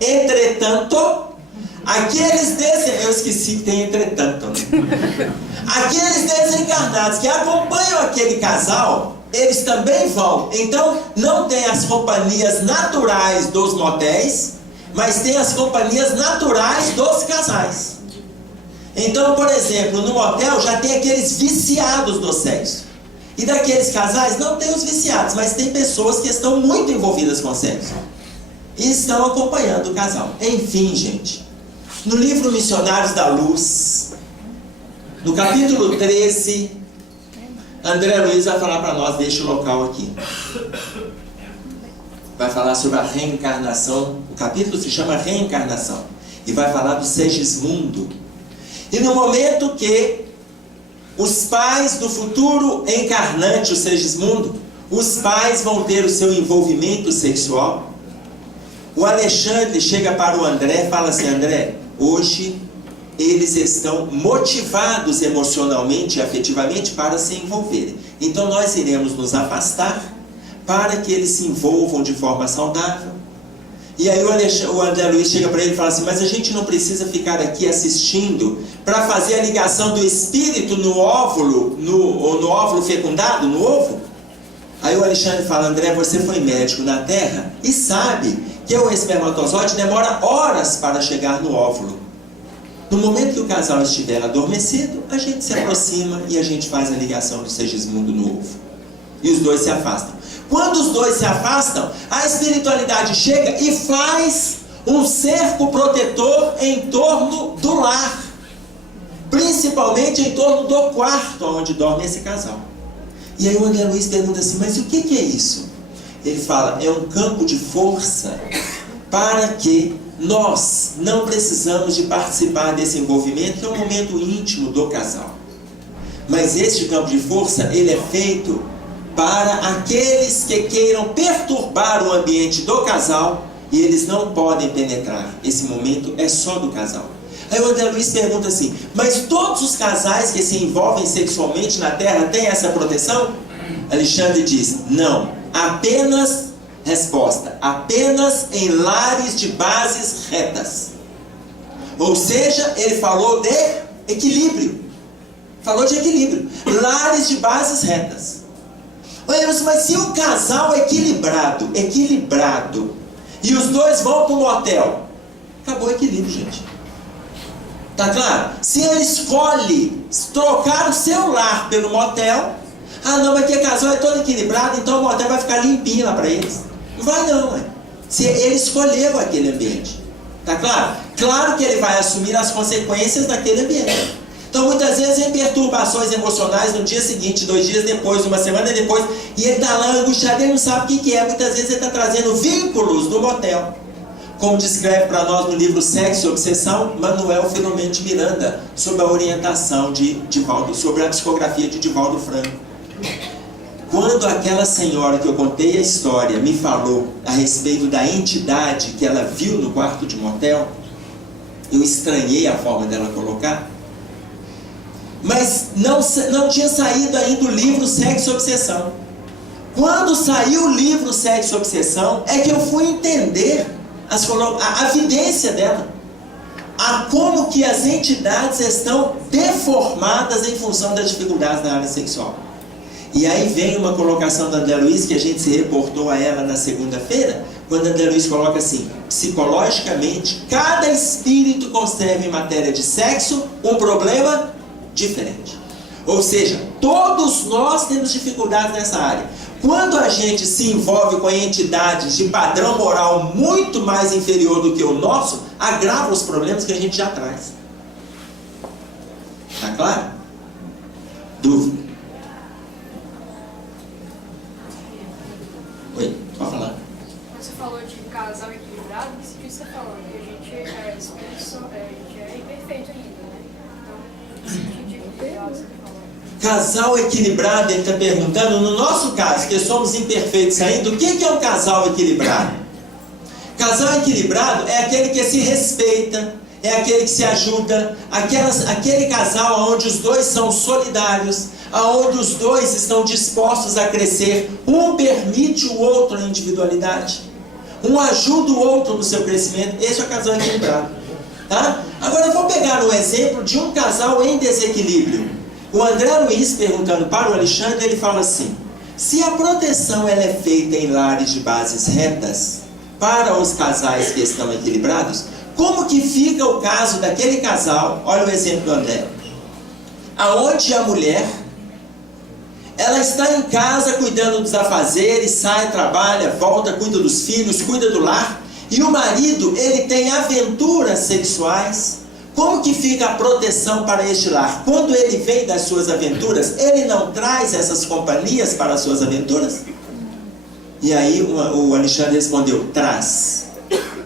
Entretanto, eu esqueci que tem entretanto, né? Aqueles desencarnados que acompanham aquele casal, eles também vão. Então não tem as companhias naturais dos motéis, mas tem as companhias naturais dos casais. Então, por exemplo, no motel já tem aqueles viciados do sexo. E daqueles casais não tem os viciados, mas tem pessoas que estão muito envolvidas com o sexo e estão acompanhando o casal. Enfim, gente, no livro Missionários da Luz, no capítulo 13, André Luiz vai falar para nós, deixa o local aqui. Vai falar sobre a reencarnação. O capítulo se chama Reencarnação. E vai falar do Segismundo. E no momento que os pais do futuro encarnante, o Segismundo, os pais vão ter o seu envolvimento sexual, o Alexandre chega para o André e fala assim: André, hoje eles estão motivados emocionalmente e afetivamente para se envolverem. Então nós iremos nos afastar para que eles se envolvam de forma saudável. E aí o André Luiz chega para ele e fala assim: mas a gente não precisa ficar aqui assistindo para fazer a ligação do espírito no óvulo, no óvulo fecundado, no ovo? Aí o Alexandre fala: André, você foi médico na Terra e sabe que o espermatozoide demora horas para chegar no óvulo. No momento que o casal estiver adormecido, a gente se aproxima e a gente faz a ligação do Segismundo no ovo. E os dois se afastam. Quando os dois se afastam, a espiritualidade chega e faz um cerco protetor em torno do lar. Principalmente em torno do quarto onde dorme esse casal. E aí o André Luiz pergunta assim: mas o que é isso? Ele fala: é um campo de força para que nós não precisamos de participar desse envolvimento, que é um momento íntimo do casal. Mas este campo de força, ele é feito para aqueles que queiram perturbar o ambiente do casal e eles não podem penetrar. Esse momento é só do casal. Aí o André Luiz pergunta assim: mas todos os casais que se envolvem sexualmente na Terra têm essa proteção? Alexandre diz: não, apenas, resposta, apenas em lares de bases retas. Ou seja, ele falou de equilíbrio. Falou de equilíbrio. Lares de bases retas. Mas se o casal é equilibrado, e os dois vão para um motel, acabou o equilíbrio, gente. Tá claro? Se ele escolhe trocar o seu lar pelo motel, não, mas que o casal é todo equilibrado, então o motel vai ficar limpinho lá para eles. Não vai não, se ele escolheu aquele ambiente. Tá claro? Claro que ele vai assumir as consequências daquele ambiente. Então muitas vezes tem perturbações emocionais no dia seguinte, 2 dias depois, 1 semana depois, e ele está lá angustiado, ele não sabe o que é. Muitas vezes ele está trazendo vínculos do motel. Como descreve para nós no livro Sexo e Obsessão, Manuel Filomeno de Miranda, sob a orientação sobre a psicografia de Divaldo Franco. Quando aquela senhora que eu contei a história me falou a respeito da entidade que ela viu no quarto de motel, eu estranhei a forma dela colocar, mas não tinha saído ainda o livro Sexo e Obsessão. Quando saiu o livro Sexo e Obsessão, é que eu fui entender a evidência dela, como que as entidades estão deformadas em função das dificuldades na área sexual. E aí vem uma colocação da André Luiz, que a gente se reportou a ela na segunda-feira, quando a André Luiz coloca assim: psicologicamente, cada espírito concebe em matéria de sexo um problema diferente. Ou seja, todos nós temos dificuldades nessa área. Quando a gente se envolve com entidades de padrão moral muito mais inferior do que o nosso, agrava os problemas que a gente já traz. Tá claro? Dúvida? Oi, pode falar. Você falou de casal equilibrado, que sentido você falou? Que a gente é imperfeito ainda, né? Então, que sentido de equilibrado você falou? Casal equilibrado, ele está perguntando, no nosso caso, que somos imperfeitos ainda, o que é um casal equilibrado? Casal equilibrado é aquele que se respeita, é aquele que se ajuda, aquele casal onde os dois são solidários, onde os dois estão dispostos a crescer, um permite o outro a individualidade, um ajuda o outro no seu crescimento. Esse é o casal equilibrado. Tá? Agora eu vou pegar um exemplo de um casal em desequilíbrio. O André Luiz, perguntando para o Alexandre, ele fala assim: se a proteção ela é feita em lares de bases retas, para os casais que estão equilibrados, como que fica o caso daquele casal? Olha o exemplo do André. Aonde a mulher, ela está em casa cuidando dos afazeres, sai, trabalha, volta, cuida dos filhos, cuida do lar, e o marido, ele tem aventuras sexuais. Como que fica a proteção para este lar? Quando ele vem das suas aventuras, ele não traz essas companhias para as suas aventuras? E aí o Alexandre respondeu: traz.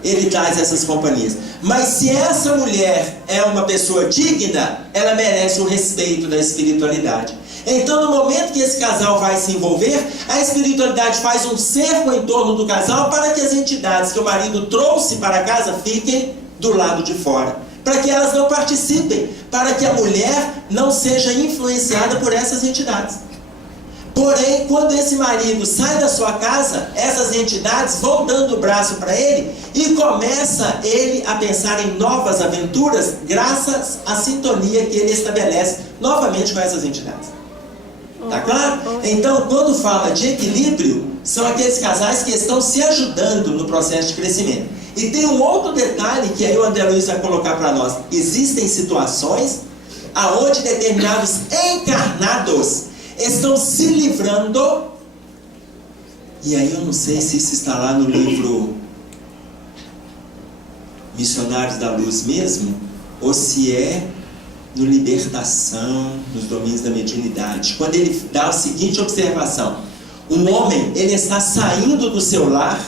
Ele traz essas companhias. Mas se essa mulher é uma pessoa digna, ela merece o respeito da espiritualidade. Então, no momento que esse casal vai se envolver, a espiritualidade faz um cerco em torno do casal para que as entidades que o marido trouxe para casa fiquem do lado de fora, para que elas não participem, para que a mulher não seja influenciada por essas entidades. Porém, quando esse marido sai da sua casa, essas entidades vão dando o braço para ele e começa ele a pensar em novas aventuras, graças à sintonia que ele estabelece novamente com essas entidades. Tá claro? Então, quando fala de equilíbrio, são aqueles casais que estão se ajudando no processo de crescimento. E tem um outro detalhe que aí o André Luiz vai colocar para nós. Existem situações aonde determinados encarnados estão se livrando, e aí eu não sei se isso está lá no livro Missionários da Luz mesmo, ou se é no Libertação, nos domínios da mediunidade, quando ele dá a seguinte observação: um homem, ele está saindo do seu lar,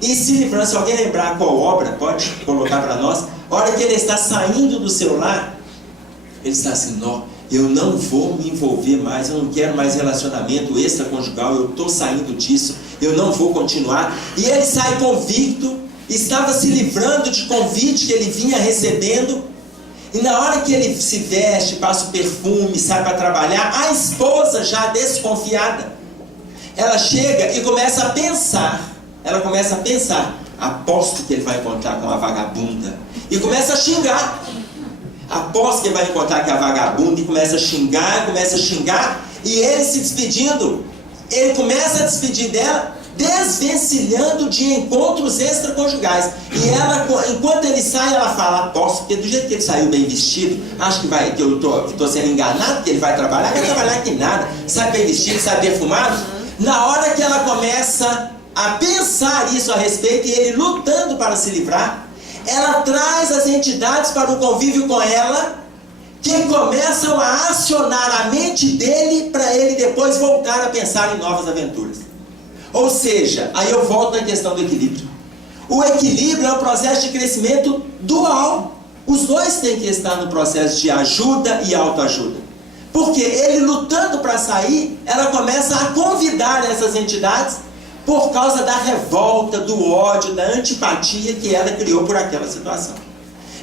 e se livrando. Se alguém lembrar qual obra, pode colocar para nós. A hora que ele está saindo do seu lar, ele está assim: não, eu não vou me envolver mais, eu não quero mais relacionamento extraconjugal, eu estou saindo disso, eu não vou continuar. E ele sai convicto, estava se livrando de convite que ele vinha recebendo. E na hora que ele se veste, passa o perfume, sai para trabalhar, a esposa já desconfiada, ela chega e começa a pensar. Ela começa a pensar, aposto que ele vai encontrar com uma vagabunda. E começa a xingar. Aposto que ele vai encontrar com a vagabunda e começa a xingar. E ele se despedindo, ele começa a despedir dela, desvencilhando de encontros extraconjugais. E ela, enquanto ele sai, ela fala, aposto, porque do jeito que ele saiu bem vestido, acho que eu estou sendo enganado, que ele vai trabalhar que nada, sai bem vestido, sai perfumado. Na hora que ela começa a pensar isso a respeito, e ele lutando para se livrar, ela traz as entidades para o convívio com ela, que começam a acionar a mente dele para ele depois voltar a pensar em novas aventuras. Ou seja, aí eu volto na questão do equilíbrio. O equilíbrio é um processo de crescimento dual. Os dois têm que estar no processo de ajuda e autoajuda. Porque ele lutando para sair, ela começa a convidar essas entidades por causa da revolta, do ódio, da antipatia que ela criou por aquela situação.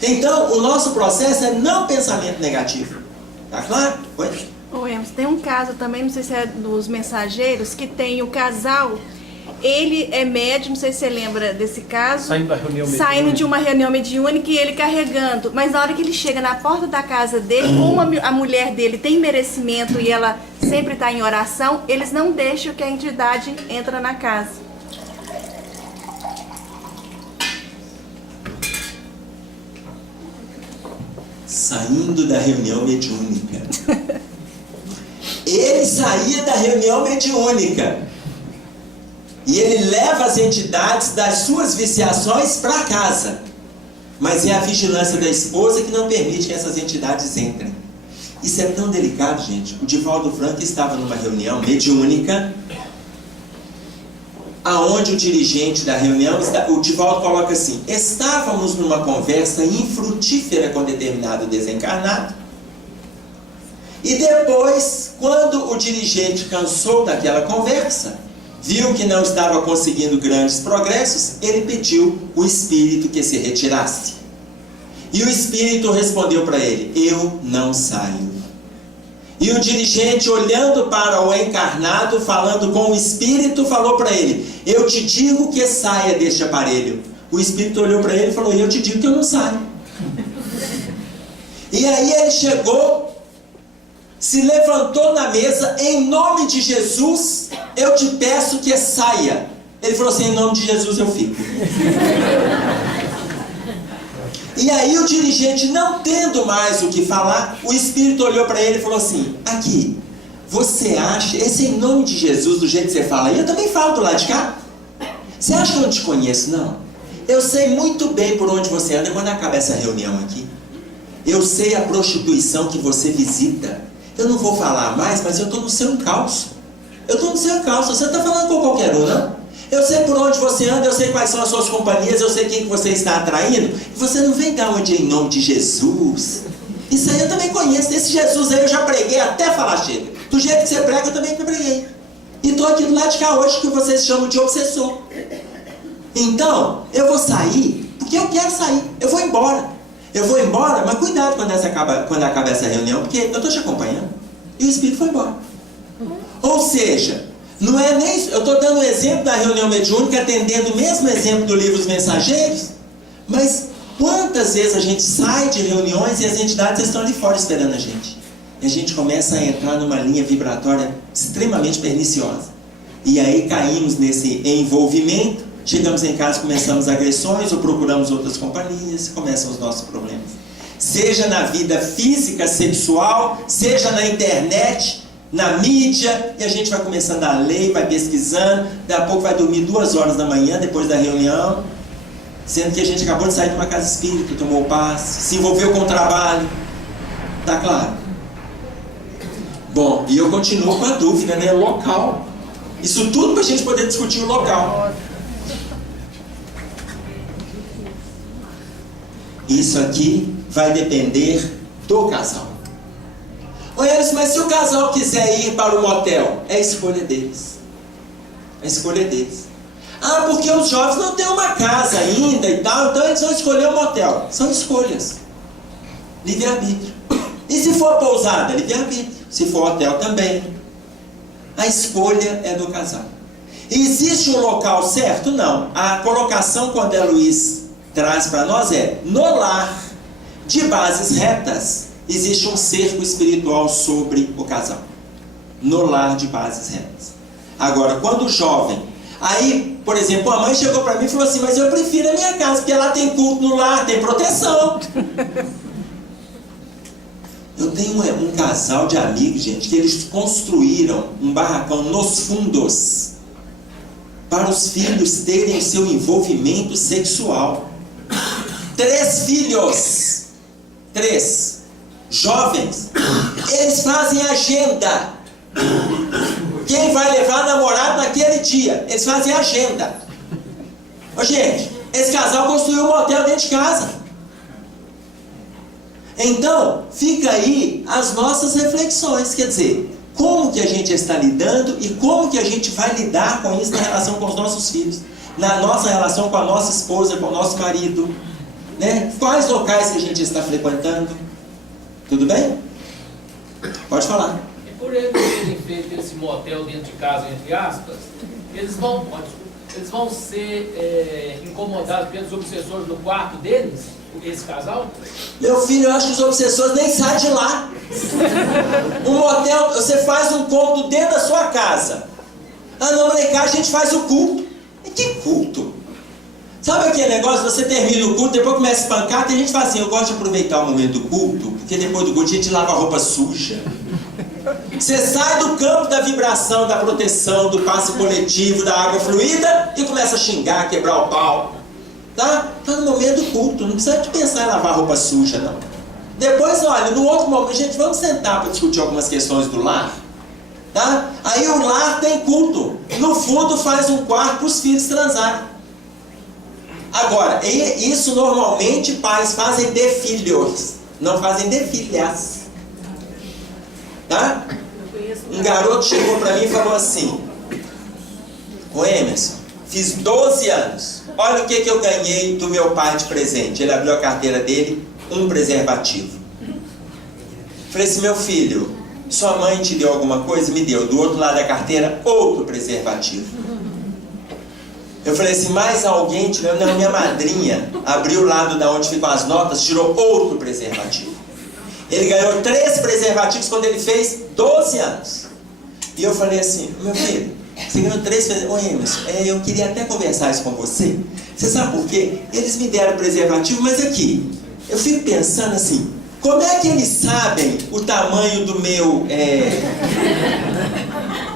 Então, o nosso processo é não pensamento negativo. Tá claro? Oi? Ô, Emerson, tem um caso também, não sei se é dos mensageiros, que tem o casal, ele é médium, não sei se você lembra desse caso. Saindo da reunião mediúnica. Saindo de uma reunião mediúnica e ele carregando. Mas na hora que ele chega na porta da casa dele, como a mulher dele tem merecimento e ela sempre está em oração, eles não deixam que a entidade entre na casa. Saindo da reunião mediúnica. Ele saía da reunião mediúnica. E ele leva as entidades das suas viciações para casa. Mas é a vigilância da esposa que não permite que essas entidades entrem. Isso é tão delicado, gente. O Divaldo Franco estava numa reunião mediúnica, aonde o dirigente da reunião, o Divaldo coloca assim, estávamos numa conversa infrutífera com determinado desencarnado, e depois, quando o dirigente cansou daquela conversa, viu que não estava conseguindo grandes progressos, ele pediu o espírito que se retirasse. E o espírito respondeu para ele, eu não saio. E o dirigente, olhando para o encarnado, falando com o espírito, falou para ele, eu te digo que saia deste aparelho. O espírito olhou para ele e falou, eu te digo que eu não saio. E aí ele chegou, se levantou na mesa, em nome de Jesus, eu te peço que saia. Ele falou assim, em nome de Jesus eu fico. E aí o dirigente, não tendo mais o que falar, o espírito olhou para ele e falou assim, aqui, você acha, esse em nome de Jesus, do jeito que você fala aí, eu também falo do lado de cá. Você acha que eu não te conheço, não? Eu sei muito bem por onde você anda quando acaba essa reunião aqui. Eu sei a prostituição que você visita. Eu não vou falar mais, mas eu estou no seu encalço. Eu estou no seu encalço, você não está falando com qualquer um, não? Eu sei por onde você anda, eu sei quais são as suas companhias, eu sei quem que você está atraindo. E você não vem dar onde em nome de Jesus. Isso aí eu também conheço. Esse Jesus aí eu já preguei até falar chega. Do jeito que você prega, eu também preguei. E estou aqui do lado de cá hoje, que vocês chamam de obsessor. Então, eu vou sair, porque eu quero sair. Eu vou embora. Eu vou embora, mas cuidado quando acaba essa reunião, porque eu estou te acompanhando. E o Espírito foi embora. Ou seja, não é nem... Eu estou dando o exemplo da reunião mediúnica, atendendo o mesmo exemplo do livro Os Mensageiros, mas quantas vezes a gente sai de reuniões e as entidades estão ali fora esperando a gente? E a gente começa a entrar numa linha vibratória extremamente perniciosa. E aí caímos nesse envolvimento, chegamos em casa, começamos agressões ou procuramos outras companhias e começam os nossos problemas. Seja na vida física, sexual, seja na internet, na mídia, e a gente vai começando a ler, vai pesquisando, daqui a pouco vai dormir 2 horas da manhã depois da reunião, sendo que a gente acabou de sair de uma casa espírita, tomou passe, se envolveu com o trabalho. Tá claro? Bom, e eu continuo com a dúvida, né? Local. Isso tudo para a gente poder discutir o local. Isso aqui vai depender do casal. Ô Elis, mas se o casal quiser ir para o motel, é a escolha deles. A escolha é deles. Ah, porque os jovens não têm uma casa ainda e tal, então eles vão escolher um motel. São escolhas. Livre-arbítrio. E se for pousada? Livre-arbítrio. Se for hotel também. A escolha é do casal. Existe um local certo? Não. A colocação que o André Luiz traz para nós é: no lar de bases retas, existe um cerco espiritual sobre o casal. No lar de bases retas. Agora, quando o jovem... Aí, por exemplo, a mãe chegou para mim e falou assim: mas eu prefiro a minha casa, porque lá tem culto no lar, tem proteção. Eu tenho um casal de amigos, gente, que eles construíram um barracão nos fundos para os filhos terem seu envolvimento sexual. 3 filhos, 3 jovens, eles fazem agenda. Quem vai levar namorado naquele dia? Eles fazem agenda. Ô, gente, esse casal construiu um motel dentro de casa. Então, fica aí as nossas reflexões. Quer dizer, como que a gente está lidando e como que a gente vai lidar com isso na relação com os nossos filhos, na nossa relação com a nossa esposa, com o nosso marido, né? Quais locais que a gente está frequentando? Tudo bem? Pode falar. E por eles terem feito esse motel dentro de casa, entre aspas, eles vão ser incomodados pelos obsessores no quarto deles, esse casal? Meu filho, eu acho que os obsessores nem saem de lá. Um motel, você faz um culto dentro da sua casa. Ah, não, lá em casa a gente faz o culto. E que culto? Sabe aquele negócio, você termina o culto, depois começa a espancar, tem gente que fala assim: eu gosto de aproveitar o momento do culto, porque depois do culto a gente lava a roupa suja. Você sai do campo da vibração, da proteção, do passe coletivo, da água fluida e começa a xingar, quebrar o pau. Tá no momento do culto, não precisa de pensar em lavar roupa suja, não. Depois, olha, no outro momento, gente, vamos sentar para discutir algumas questões do lar. Tá? Aí o lar tem culto. No fundo faz um quarto para os filhos transarem. Agora, isso normalmente pais fazem de filhos, não fazem de filhas. Tá? Um garoto chegou para mim e falou assim: ô Emerson, fiz 12 anos. Olha o que eu ganhei do meu pai de presente. Ele abriu a carteira dele, um preservativo. Falei assim: meu filho, sua mãe te deu alguma coisa? Me deu. Do outro lado da carteira, outro preservativo. Eu falei assim: mais alguém te deu? Não, minha madrinha abriu o lado da onde ficam as notas, tirou outro preservativo. Ele ganhou 3 preservativos quando ele fez 12 anos. E eu falei assim: meu filho, você ganhou 3 preservativos. Ô Emerson, eu queria até conversar isso com você. Você sabe por quê? Eles me deram preservativo, mas aqui, eu fico pensando assim: como é que eles sabem o tamanho do meu...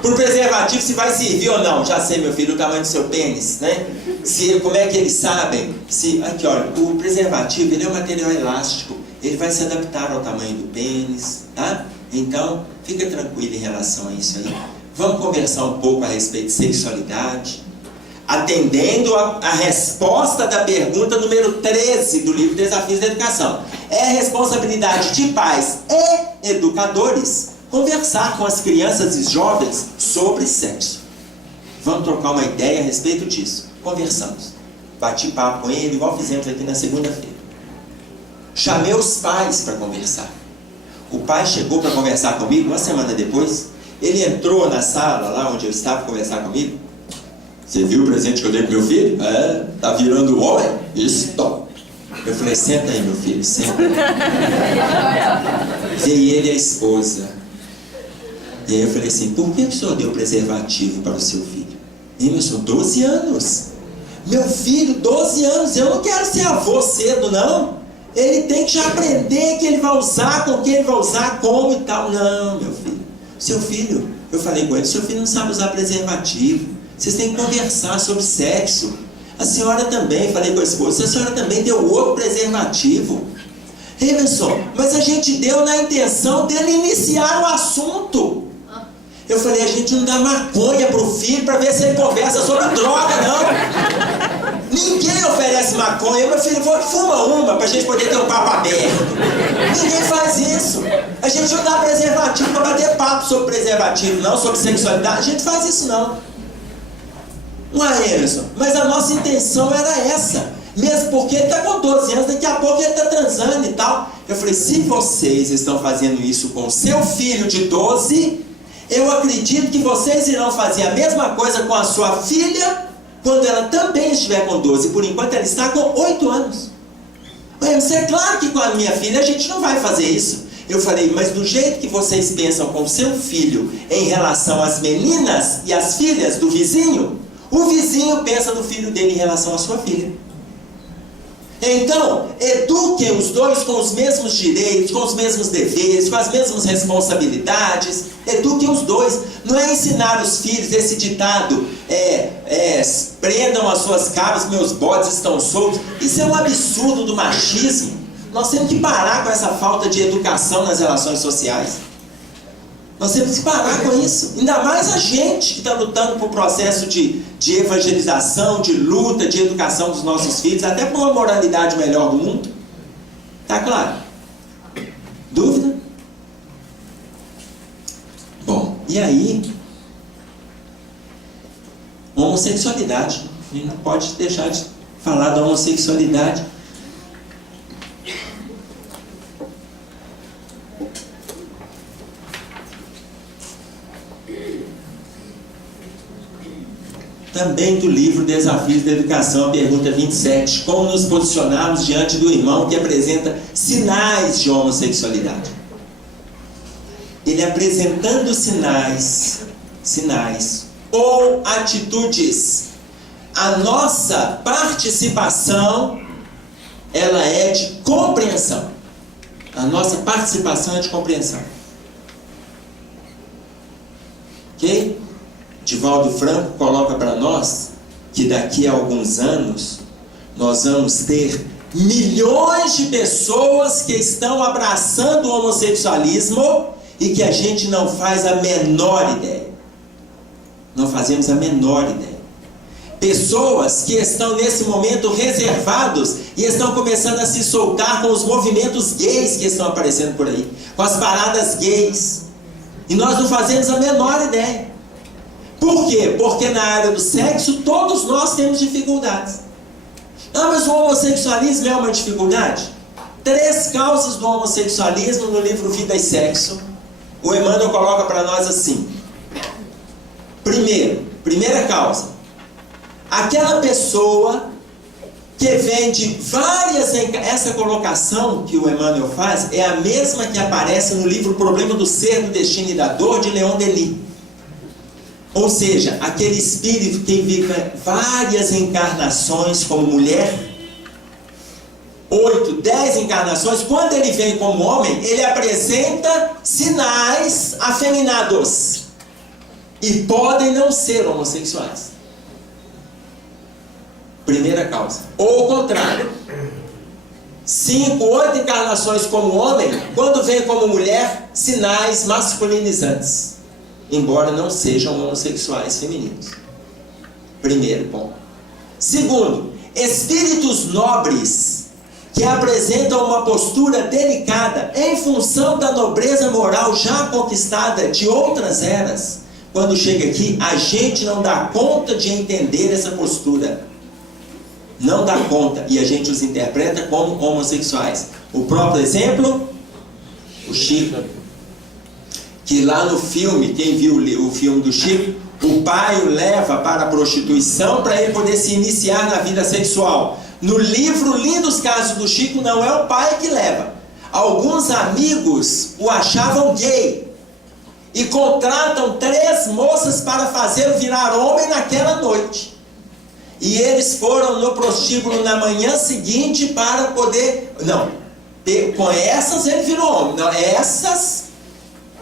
Pro preservativo, se vai servir ou não? Já sei, meu filho, o tamanho do seu pênis, né? Como é que eles sabem? Aqui, olha, o preservativo, ele é um material elástico. Ele vai se adaptar ao tamanho do pênis, tá? Então, fica tranquilo em relação a isso aí. Vamos conversar um pouco a respeito de sexualidade, atendendo a resposta da pergunta número 13 do livro Desafios da Educação. É responsabilidade de pais e educadores conversar com as crianças e jovens sobre sexo. Vamos trocar uma ideia a respeito disso. Conversamos. Bati papo com ele, igual fizemos aqui na segunda-feira. Chamei os pais para conversar. O pai chegou para conversar comigo uma semana depois. Ele entrou na sala, lá onde eu estava, conversar comigo. Você viu o presente que eu dei pro meu filho? Tá virando homem? Isso, top. Eu falei: senta aí, meu filho, senta. Veio ele e a esposa. E aí eu falei assim: por que o senhor deu preservativo para o seu filho? Emerson, 12 anos. Meu filho, 12 anos, eu não quero ser avô cedo, não. Ele tem que já aprender que ele vai usar, com quem ele vai usar, como e tal. Não, meu filho. Seu filho, eu falei com ele: seu filho não sabe usar preservativo. Vocês têm que conversar sobre sexo. A senhora também, falei com a esposa, a senhora também deu outro preservativo. Emerson, mas a gente deu na intenção dele iniciar o assunto. Eu falei: a gente não dá maconha pro filho para ver se ele conversa sobre droga, não. Ninguém oferece maconha. Meu filho, fuma uma pra gente poder ter um papo aberto. Ninguém faz isso. A gente não dá preservativo para bater papo sobre preservativo, não, sobre sexualidade. A gente faz isso, não. Emerson, mas a nossa intenção era essa. Mesmo porque ele está com 12 anos, daqui a pouco ele está transando e tal. Eu falei, se vocês estão fazendo isso com o seu filho de 12, eu acredito que vocês irão fazer a mesma coisa com a sua filha, quando ela também estiver com 12. Por enquanto ela está com 8 anos. Mas é claro que com a minha filha a gente não vai fazer isso. Eu falei, mas do jeito que vocês pensam com o seu filho em relação às meninas e às filhas do vizinho, o vizinho pensa do filho dele em relação à sua filha. Então, eduquem os dois com os mesmos direitos, com os mesmos deveres, com as mesmas responsabilidades. Eduquem os dois. Não é ensinar os filhos esse ditado, prendam as suas cabras, meus bodes estão soltos. Isso é um absurdo do machismo. Nós temos que parar com essa falta de educação nas relações sociais. Nós temos que parar com isso. Ainda mais a gente que está lutando por um processo de evangelização, de luta, de educação dos nossos filhos, até por uma moralidade melhor do mundo. Tá claro? Dúvida? Bom, e aí? Homossexualidade. A gente não pode deixar de falar da homossexualidade. Também do livro Desafios da Educação, a pergunta 27. Como nos posicionarmos diante do irmão que apresenta sinais de homossexualidade? Ele apresentando sinais ou atitudes. A nossa participação, ela é de compreensão. A nossa participação é de compreensão. Ok? Divaldo Franco coloca para nós que daqui a alguns anos nós vamos ter milhões de pessoas que estão abraçando o homossexualismo e que a gente não faz a menor ideia. Não fazemos a menor ideia. Pessoas que estão nesse momento reservados e estão começando a se soltar com os movimentos gays que estão aparecendo por aí, com as paradas gays. E nós não fazemos a menor ideia. Por quê? Porque na área do sexo todos nós temos dificuldades. Ah, mas o homossexualismo é uma dificuldade? 3 causas do homossexualismo no livro Vida e Sexo. O Emmanuel coloca para nós assim. Primeira causa. Aquela pessoa que vem de várias... Essa colocação que o Emmanuel faz é a mesma que aparece no livro O Problema do Ser, do Destino e da Dor, de Leon Denis. Ou seja, aquele espírito que vive várias encarnações como mulher, 8, 10 encarnações, quando ele vem como homem, ele apresenta sinais afeminados. E podem não ser homossexuais. Primeira causa. Ou o contrário. 5, 8 encarnações como homem, quando vem como mulher, sinais masculinizantes. Embora não sejam homossexuais femininos. Primeiro ponto. Segundo, espíritos nobres que apresentam uma postura delicada em função da nobreza moral já conquistada de outras eras. Quando chega aqui, a gente não dá conta de entender essa postura. Não dá conta. E a gente os interpreta como homossexuais. O próprio exemplo, o Chico. Que lá no filme, quem viu o filme do Chico, o pai o leva para a prostituição para ele poder se iniciar na vida sexual. No livro Lindos Casos do Chico, não é o pai que leva. Alguns amigos o achavam gay e contratam 3 moças para fazê-lo virar homem naquela noite. E eles foram no prostíbulo na manhã seguinte para poder... Não, com essas ele virou homem. Não, essas...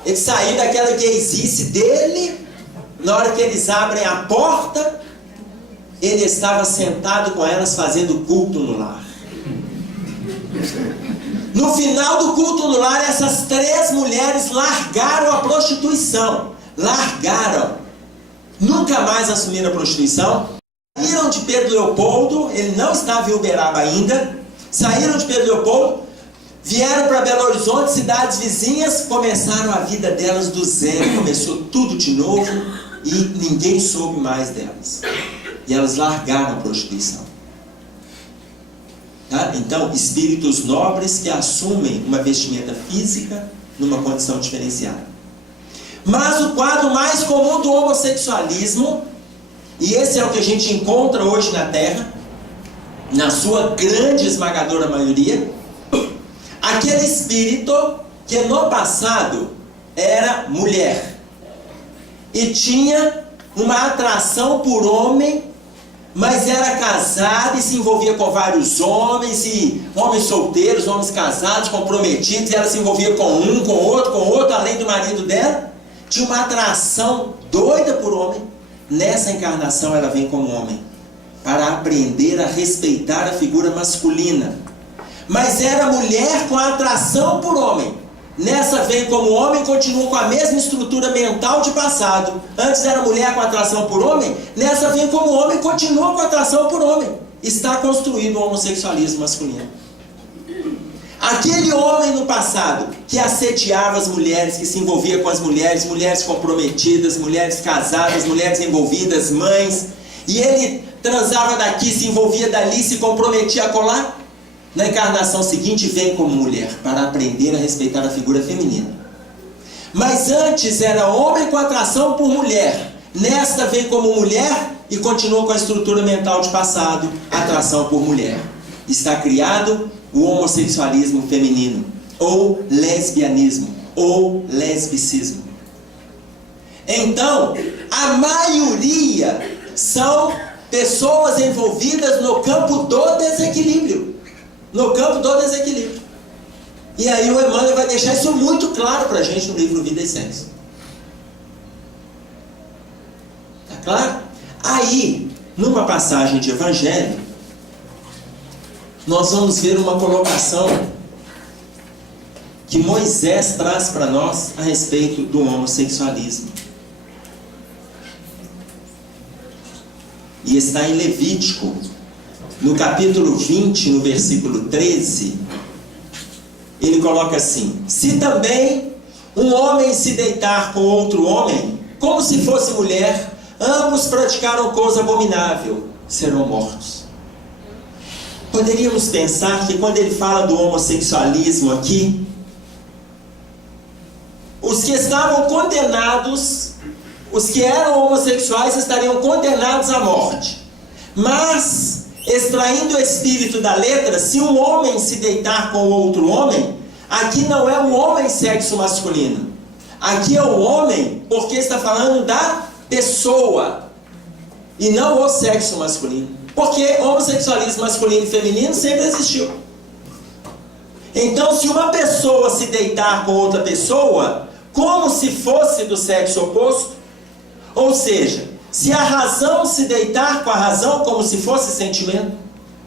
Ele saiu daquela gaysice dele. Na hora que eles abrem a porta, ele estava sentado com elas fazendo culto no lar. No final do culto no lar, essas 3 mulheres largaram a prostituição. Largaram. Nunca mais assumiram a prostituição. Saíram de Pedro Leopoldo. Ele não estava em Uberaba ainda. Saíram de Pedro Leopoldo. Vieram para Belo Horizonte, cidades vizinhas, começaram a vida delas do zero, começou tudo de novo e ninguém soube mais delas. e elas largaram a prostituição. Tá? Então, espíritos nobres que assumem uma vestimenta física numa condição diferenciada. Mas o quadro mais comum do homossexualismo, e esse é o que a gente encontra hoje na Terra, na sua grande esmagadora maioria, aquele espírito que no passado era mulher e tinha uma atração por homem, mas era casada e se envolvia com vários homens, e homens solteiros, homens casados, comprometidos, e ela se envolvia com um, com outro, além do marido dela. Tinha uma atração doida por homem. Nessa encarnação ela vem como homem, para aprender a respeitar a figura masculina. Mas era mulher com atração por homem. Nessa vem como homem, continua com a mesma estrutura mental de passado. Antes era mulher com atração por homem, nessa vem como homem, continua com atração por homem. Está construído o homossexualismo masculino. Aquele homem no passado que assediava as mulheres, que se envolvia com as mulheres, mulheres comprometidas, mulheres casadas, mulheres envolvidas, mães, e ele transava daqui, se envolvia dali, se comprometia a colar. Na encarnação seguinte vem como mulher, para aprender a respeitar a figura feminina. Mas antes era homem com atração por mulher. Nesta vem como mulher e continua com a estrutura mental de passado, atração por mulher. Está criado o homossexualismo feminino, ou lesbianismo, ou lesbicismo. Então, a maioria são pessoas envolvidas no campo do desequilíbrio. No campo do desequilíbrio. E aí o Emmanuel vai deixar isso muito claro para a gente no livro Vida e Sexo. Tá claro? Aí, numa passagem de Evangelho, nós vamos ver uma colocação que Moisés traz para nós a respeito do homossexualismo. E está em Levítico, no capítulo 20, no versículo 13, ele coloca assim: se também um homem se deitar com outro homem, como se fosse mulher, ambos praticaram coisa abominável, serão mortos. Poderíamos pensar que quando ele fala do homossexualismo aqui, os que estavam condenados, os que eram homossexuais estariam condenados à morte. Mas extraindo o espírito da letra, se um homem se deitar com outro homem, aqui não é um homem sexo masculino. Aqui é o homem porque está falando da pessoa e não o sexo masculino. Porque homossexualismo masculino e feminino sempre existiu. Então, se uma pessoa se deitar com outra pessoa, como se fosse do sexo oposto, ou seja, se a razão se deitar com a razão como se fosse sentimento,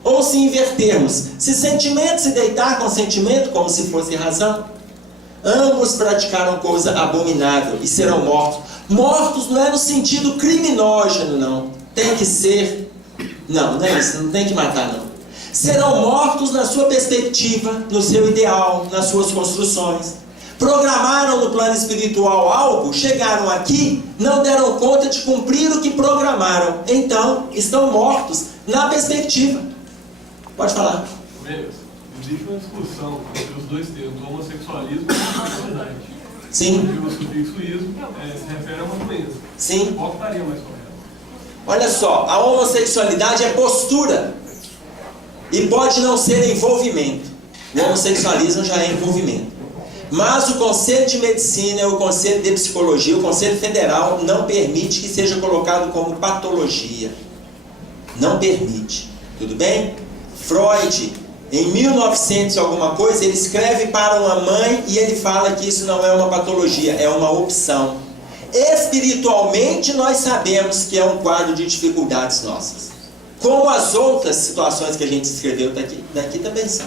ou se invertermos, se sentimento se deitar com sentimento como se fosse razão, ambos praticaram coisa abominável e serão mortos. Mortos não é no sentido criminógeno, não. Tem que ser... Não é isso, não tem que matar, não. Serão mortos na sua perspectiva, no seu ideal, nas suas construções. Programaram no plano espiritual algo, chegaram aqui, não deram conta de cumprir o que programaram. Então, estão mortos na perspectiva. Pode falar. Existe uma discussão entre os dois termos, o homossexualismo e a sexualidade. Sim. Porque o sufixoísmo se refere a uma doença. Sim. Qual estaria mais correto? Olha só, a homossexualidade é postura. E pode não ser envolvimento. O homossexualismo já é envolvimento. Mas o Conselho de Medicina, o Conselho de Psicologia, o Conselho Federal não permite que seja colocado como patologia. Não permite. Tudo bem? Freud, em 1900 alguma coisa, ele escreve para uma mãe e ele fala que isso não é uma patologia, é uma opção. Espiritualmente nós sabemos que é um quadro de dificuldades nossas. Como as outras situações que a gente escreveu daqui também são.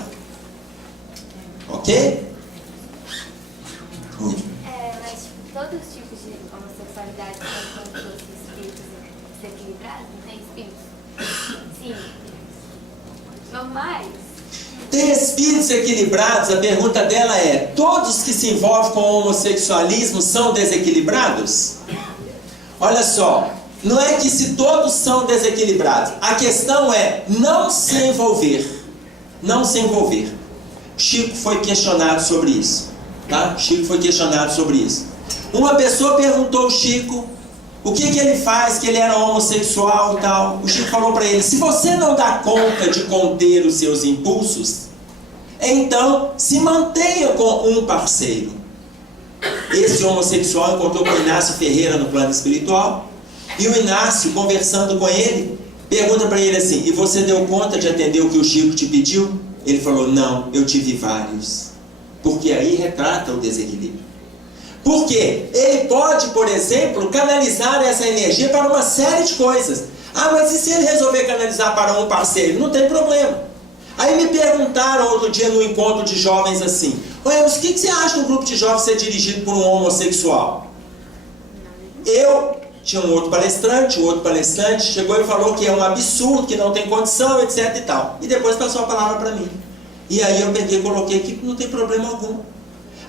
Ok? Mas todos os tipos de homossexualidade são todos espíritos desequilibrados? Não tem espíritos? Sim. Normais? Tem espíritos equilibrados? A pergunta dela é: todos que se envolvem com o homossexualismo são desequilibrados? Olha só, Não é que se todos são desequilibrados. A questão é não se envolver. Não se envolver. Chico foi questionado sobre isso. Tá? Chico foi questionado sobre isso. Uma pessoa perguntou ao Chico o que ele faz, que ele era homossexual e tal. O Chico falou para ele: se você não dá conta de conter os seus impulsos, então se mantenha com um parceiro. Esse homossexual encontrou com o Inácio Ferreira no plano espiritual, e o Inácio, conversando com ele, pergunta para ele assim: e você deu conta de atender o que o Chico te pediu? Ele falou: não, eu tive vários. Porque aí retrata o desequilíbrio. Porque ele pode, por exemplo, canalizar essa energia para uma série de coisas. Ah, mas e se ele resolver canalizar para um parceiro? Não tem problema. Aí me perguntaram outro dia no encontro de jovens assim: oi, mas o que você acha de um grupo de jovens ser dirigido por um homossexual? Tinha um outro palestrante chegou e falou que é um absurdo, que não tem condição, etc e tal. E depois passou a palavra para mim. E aí eu peguei e coloquei aqui, não tem problema algum.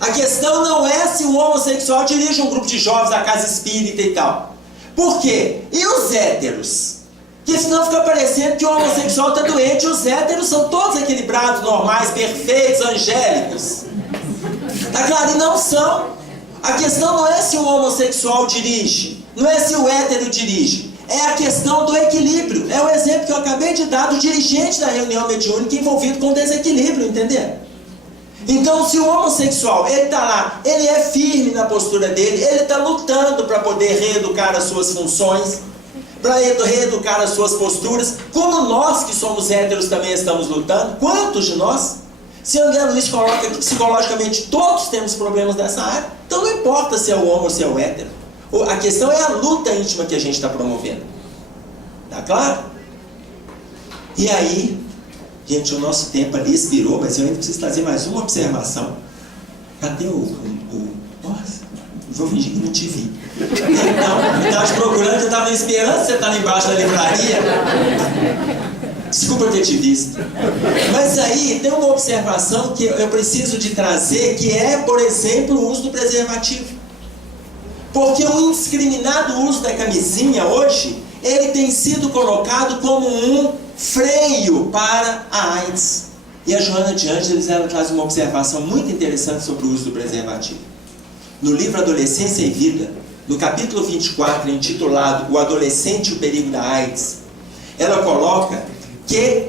A questão não é se o homossexual dirige um grupo de jovens da casa espírita e tal. Por quê? E os héteros? Porque senão fica parecendo que o homossexual está doente, e os héteros são todos equilibrados, normais, perfeitos, angélicos. Tá claro? E não são. A questão não é se o homossexual dirige, não é se o hétero dirige. É a questão do equilíbrio. É o exemplo que eu acabei de dar do dirigente da reunião mediúnica envolvido com desequilíbrio, entendeu? Então, se o homossexual, ele está lá, ele é firme na postura dele, ele está lutando para poder reeducar as suas funções, para reeducar as suas posturas, como nós que somos héteros também estamos lutando. Quantos de nós? Se André Luiz coloca que psicologicamente todos temos problemas dessa área, então não importa se é o homo ou se é o hétero. A questão é a luta íntima que a gente está promovendo. Tá claro? E aí, gente, o nosso tempo ali expirou, mas eu ainda preciso fazer mais uma observação. Cadê Nossa, vou fingir que não te vi. Não, eu estava te procurando, eu estava esperando você estar lá embaixo da livraria. Desculpa eu ter te visto. Mas aí tem uma observação que eu preciso de trazer, que é, por exemplo, o uso do preservativo. Porque o indiscriminado uso da camisinha hoje, ele tem sido colocado como um freio para a AIDS. E a Joana de Ângeles, ela traz uma observação muito interessante sobre o uso do preservativo. No livro Adolescência e Vida, no capítulo 24, intitulado O Adolescente e o Perigo da AIDS, ela coloca que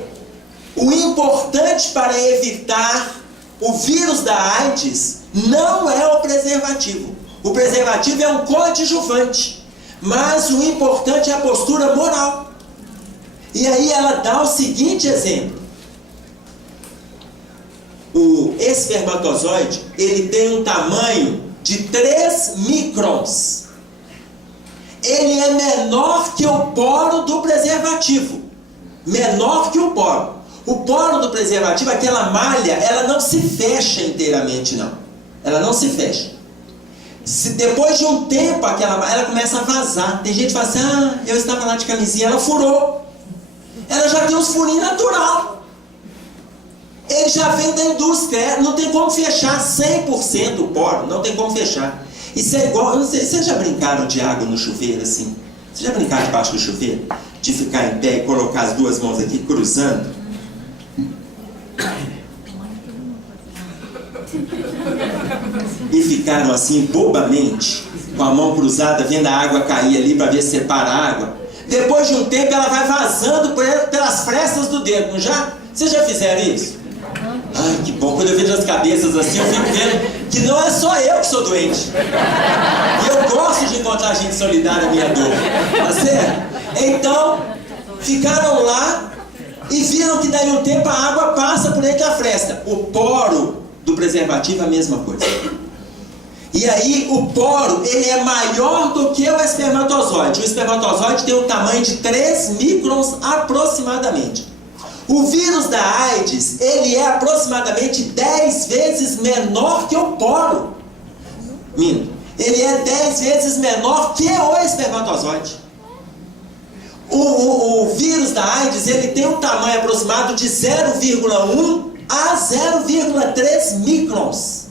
o importante para evitar o vírus da AIDS não é o preservativo. O preservativo é um coadjuvante, mas o importante é a postura moral. E aí ela dá o seguinte exemplo: o espermatozoide, ele tem um tamanho de 3 microns. Ele é menor que o poro do preservativo. Menor que o poro. O poro do preservativo, aquela malha, ela não se fecha inteiramente, não. Ela não se fecha. Se depois de um tempo aquela malha, ela começa a vazar. Tem gente que fala assim: ah, eu estava lá de camisinha, ela furou. Ela já tem uns furinhos natural. Ele já vem da indústria, não tem como fechar 100% o poro, não tem como fechar. Isso é igual, eu não sei, vocês já brincaram de água no chuveiro assim? Vocês já brincaram debaixo do chuveiro? De ficar em pé e colocar as duas mãos aqui cruzando? E ficaram assim bobamente, com a mão cruzada, vendo a água cair ali para ver se separa a água. Depois de um tempo ela vai vazando pelas frestas do dedo, não já? Vocês já fizeram isso? Ai, que bom, quando eu vejo as cabeças assim, eu fico vendo que não é só eu que sou doente. E eu gosto de encontrar gente solidária à minha dor. Tá certo? Então, ficaram lá e viram que daí um tempo a água passa por entre a fresta. O poro do preservativo é a mesma coisa. E aí o poro, ele é maior do que o espermatozoide. O espermatozoide tem um tamanho de 3 microns aproximadamente. O vírus da AIDS, ele é aproximadamente 10 vezes menor que o poro. Minto. Ele é 10 vezes menor que o espermatozoide. O vírus da AIDS, ele tem um tamanho aproximado de 0,1 a 0,3 microns.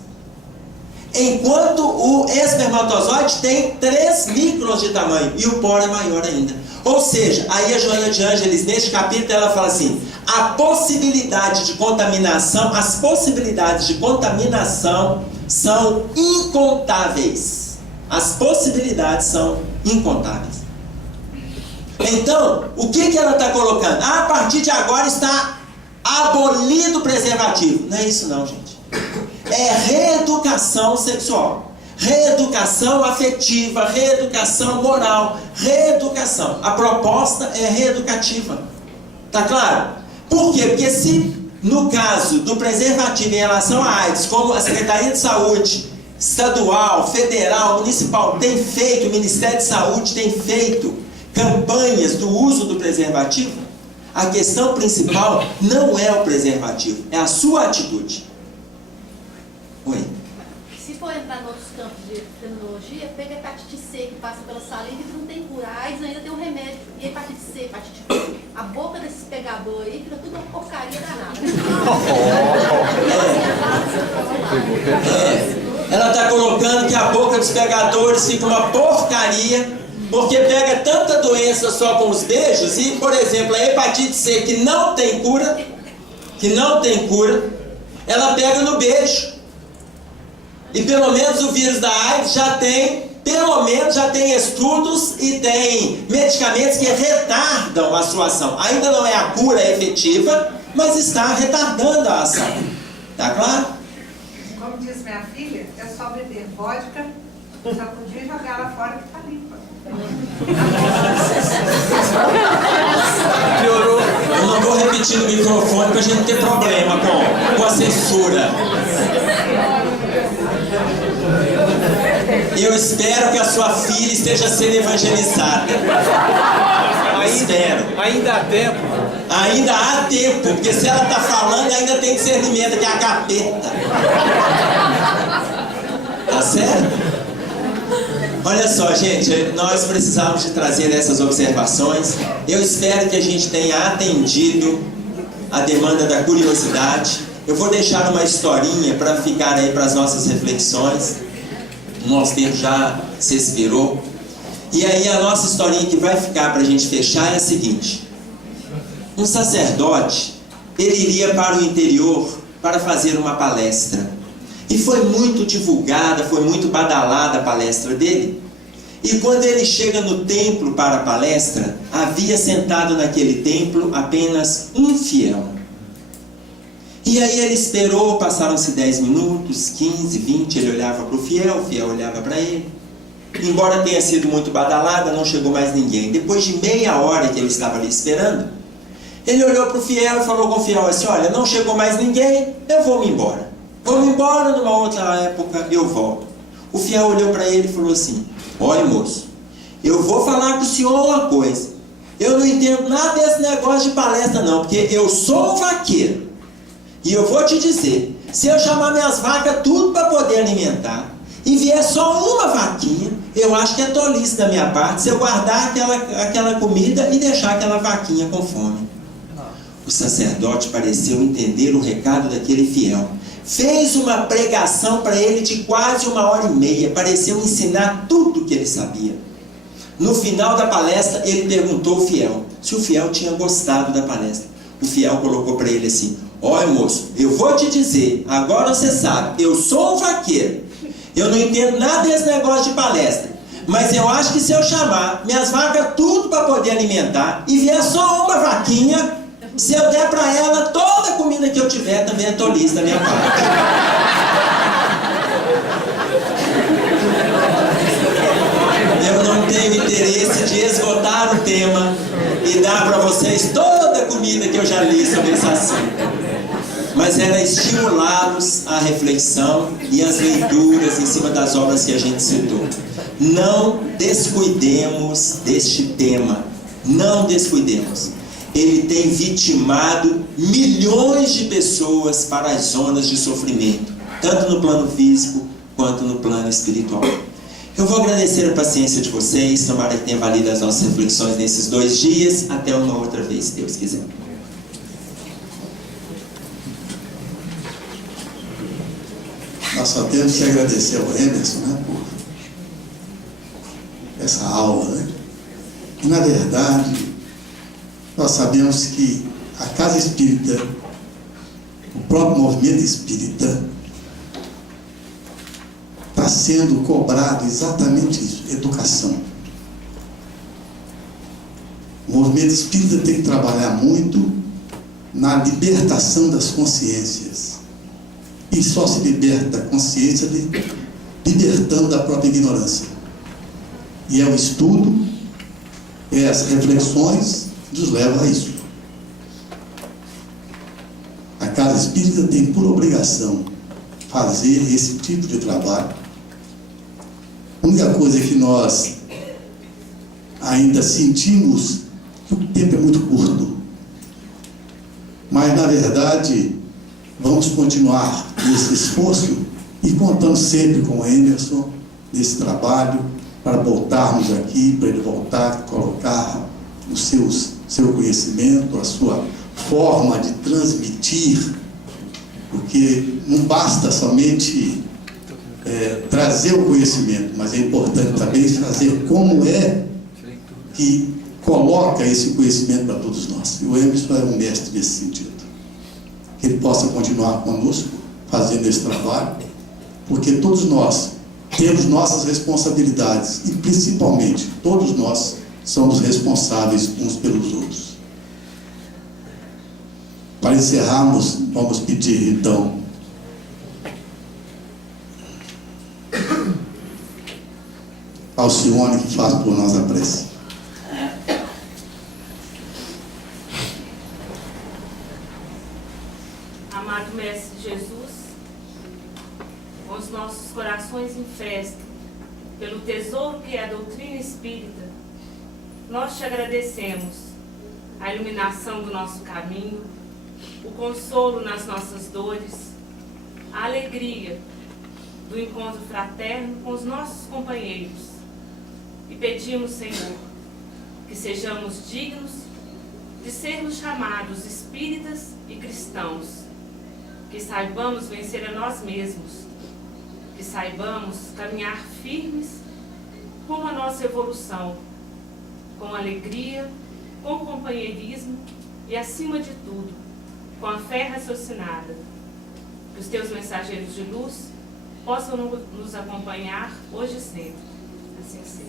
enquanto o espermatozoide tem 3 microns de tamanho e o poro é maior ainda. Ou seja, aí a Joana de Ângeles, neste capítulo, ela fala assim: a possibilidade de contaminação, as possibilidades de contaminação são incontáveis. As possibilidades são incontáveis. Então, o que ela está colocando? A partir de agora está abolido o preservativo. Não é isso não, gente. É reeducação sexual, reeducação afetiva, reeducação moral, reeducação. A proposta é reeducativa. Tá claro? Por quê? Porque se no caso do preservativo em relação à AIDS, como a Secretaria de Saúde estadual, federal, municipal tem feito, o Ministério de Saúde tem feito campanhas do uso do preservativo, a questão principal não é o preservativo, é a sua atitude. Oi. Se for entrar em outros campos de terminologia, pega a hepatite C, que passa pela saliva e não tem cura. A AIDS ainda tem um remédio. E a hepatite C, hepatite B, a boca desses pegadores aí fica tudo uma porcaria danada. Ela está colocando que a boca dos pegadores fica uma porcaria, porque pega tanta doença só com os beijos. E, por exemplo, a hepatite C, que não tem cura, ela pega no beijo. E pelo menos o vírus da AIDS já tem estudos e tem medicamentos que retardam a sua ação. Ainda não é a cura efetiva, mas está retardando a ação. Tá claro? Como diz minha filha, é só beber vodka, só podia jogar ela fora que tá limpa. Piorou. Eu não vou repetir no microfone pra gente não ter problema com a censura. Eu espero que a sua filha esteja sendo evangelizada. Espero. Ainda há tempo. Ainda há tempo, porque se ela está falando, ainda tem discernimento, que é a capeta. Tá certo? Olha só, gente, nós precisamos de trazer essas observações. Eu espero que a gente tenha atendido a demanda da curiosidade. Eu vou deixar uma historinha para ficar aí para as nossas reflexões. O nosso tempo já se expirou. E aí a nossa historinha que vai ficar para a gente fechar é a seguinte: um sacerdote, ele iria para o interior para fazer uma palestra. E foi muito divulgada, foi muito badalada a palestra dele. E quando ele chega no templo para a palestra, havia sentado naquele templo apenas um fiel. E aí ele esperou, passaram-se 10 minutos, 15, 20, ele olhava para o fiel olhava para ele. Embora tenha sido muito badalada, não chegou mais ninguém. Depois de meia hora que ele estava ali esperando, ele olhou para o fiel e falou com o fiel assim: olha, não chegou mais ninguém, eu vou-me embora. Vou-me embora, numa outra época eu volto. O fiel olhou para ele e falou assim: olha, moço, eu vou falar para o senhor uma coisa. Eu não entendo nada desse negócio de palestra não, porque eu sou um vaqueiro. E eu vou te dizer, se eu chamar minhas vacas tudo para poder alimentar, e vier só uma vaquinha, eu acho que é tolice da minha parte se eu guardar aquela comida e deixar aquela vaquinha com fome. O sacerdote pareceu entender o recado daquele fiel. Fez uma pregação para ele de quase 1h30, pareceu ensinar tudo o que ele sabia. No final da palestra, ele perguntou ao fiel se o fiel tinha gostado da palestra. O fiel colocou para ele assim: olha, moço, eu vou te dizer, agora você sabe, eu sou um vaqueiro, eu não entendo nada desse negócio de palestra, mas eu acho que se eu chamar minhas vacas tudo para poder alimentar e vier só uma vaquinha, se eu der para ela toda a comida que eu tiver, também é tolice da minha parte. Eu não tenho interesse de esgotar o tema e dar para vocês toda a comida que eu já li sobre esse assunto. Mas era estimulá-los à reflexão e às leituras em cima das obras que a gente citou. Não descuidemos deste tema. Não descuidemos. Ele tem vitimado milhões de pessoas para as zonas de sofrimento, tanto no plano físico quanto no plano espiritual. Eu vou agradecer a paciência de vocês, tomara que tenha valido as nossas reflexões nesses 2 dias. Até uma outra vez, se Deus quiser. Nós nós só temos que agradecer ao Emerson, né, por essa aula, né? E, na verdade, nós sabemos que a Casa Espírita, o próprio movimento espírita, está sendo cobrado exatamente isso, educação. O movimento espírita tem que trabalhar muito na libertação das consciências. E só se liberta a consciência libertando da própria ignorância. E é o estudo, é as reflexões que nos levam a isso. A Casa Espírita tem por obrigação fazer esse tipo de trabalho. A única coisa que nós ainda sentimos que o tempo é muito curto. Mas, na verdade, vamos continuar nesse esforço e contando sempre com o Emerson nesse trabalho para voltarmos aqui, para ele voltar a colocar o seu conhecimento, a sua forma de transmitir, porque não basta somente trazer o conhecimento, mas é importante também fazer como é que coloca esse conhecimento para todos nós. E o Emerson é um mestre nesse sentido. Que ele possa continuar conosco, fazendo esse trabalho, porque todos nós temos nossas responsabilidades e, principalmente, todos nós somos responsáveis uns pelos outros. Para encerrarmos, vamos pedir, então, Alcione que faz por nós a prece. Amado Mestre Jesus, com os nossos corações em festa, pelo tesouro que é a doutrina espírita, nós te agradecemos a iluminação do nosso caminho, o consolo nas nossas dores, a alegria do encontro fraterno com os nossos companheiros. E pedimos, Senhor, que sejamos dignos de sermos chamados espíritas e cristãos, que saibamos vencer a nós mesmos, que saibamos caminhar firmes rumo à nossa evolução, com alegria, com companheirismo e, acima de tudo, com a fé raciocinada. Que os teus mensageiros de luz possam nos acompanhar hoje e sempre. Assim seja.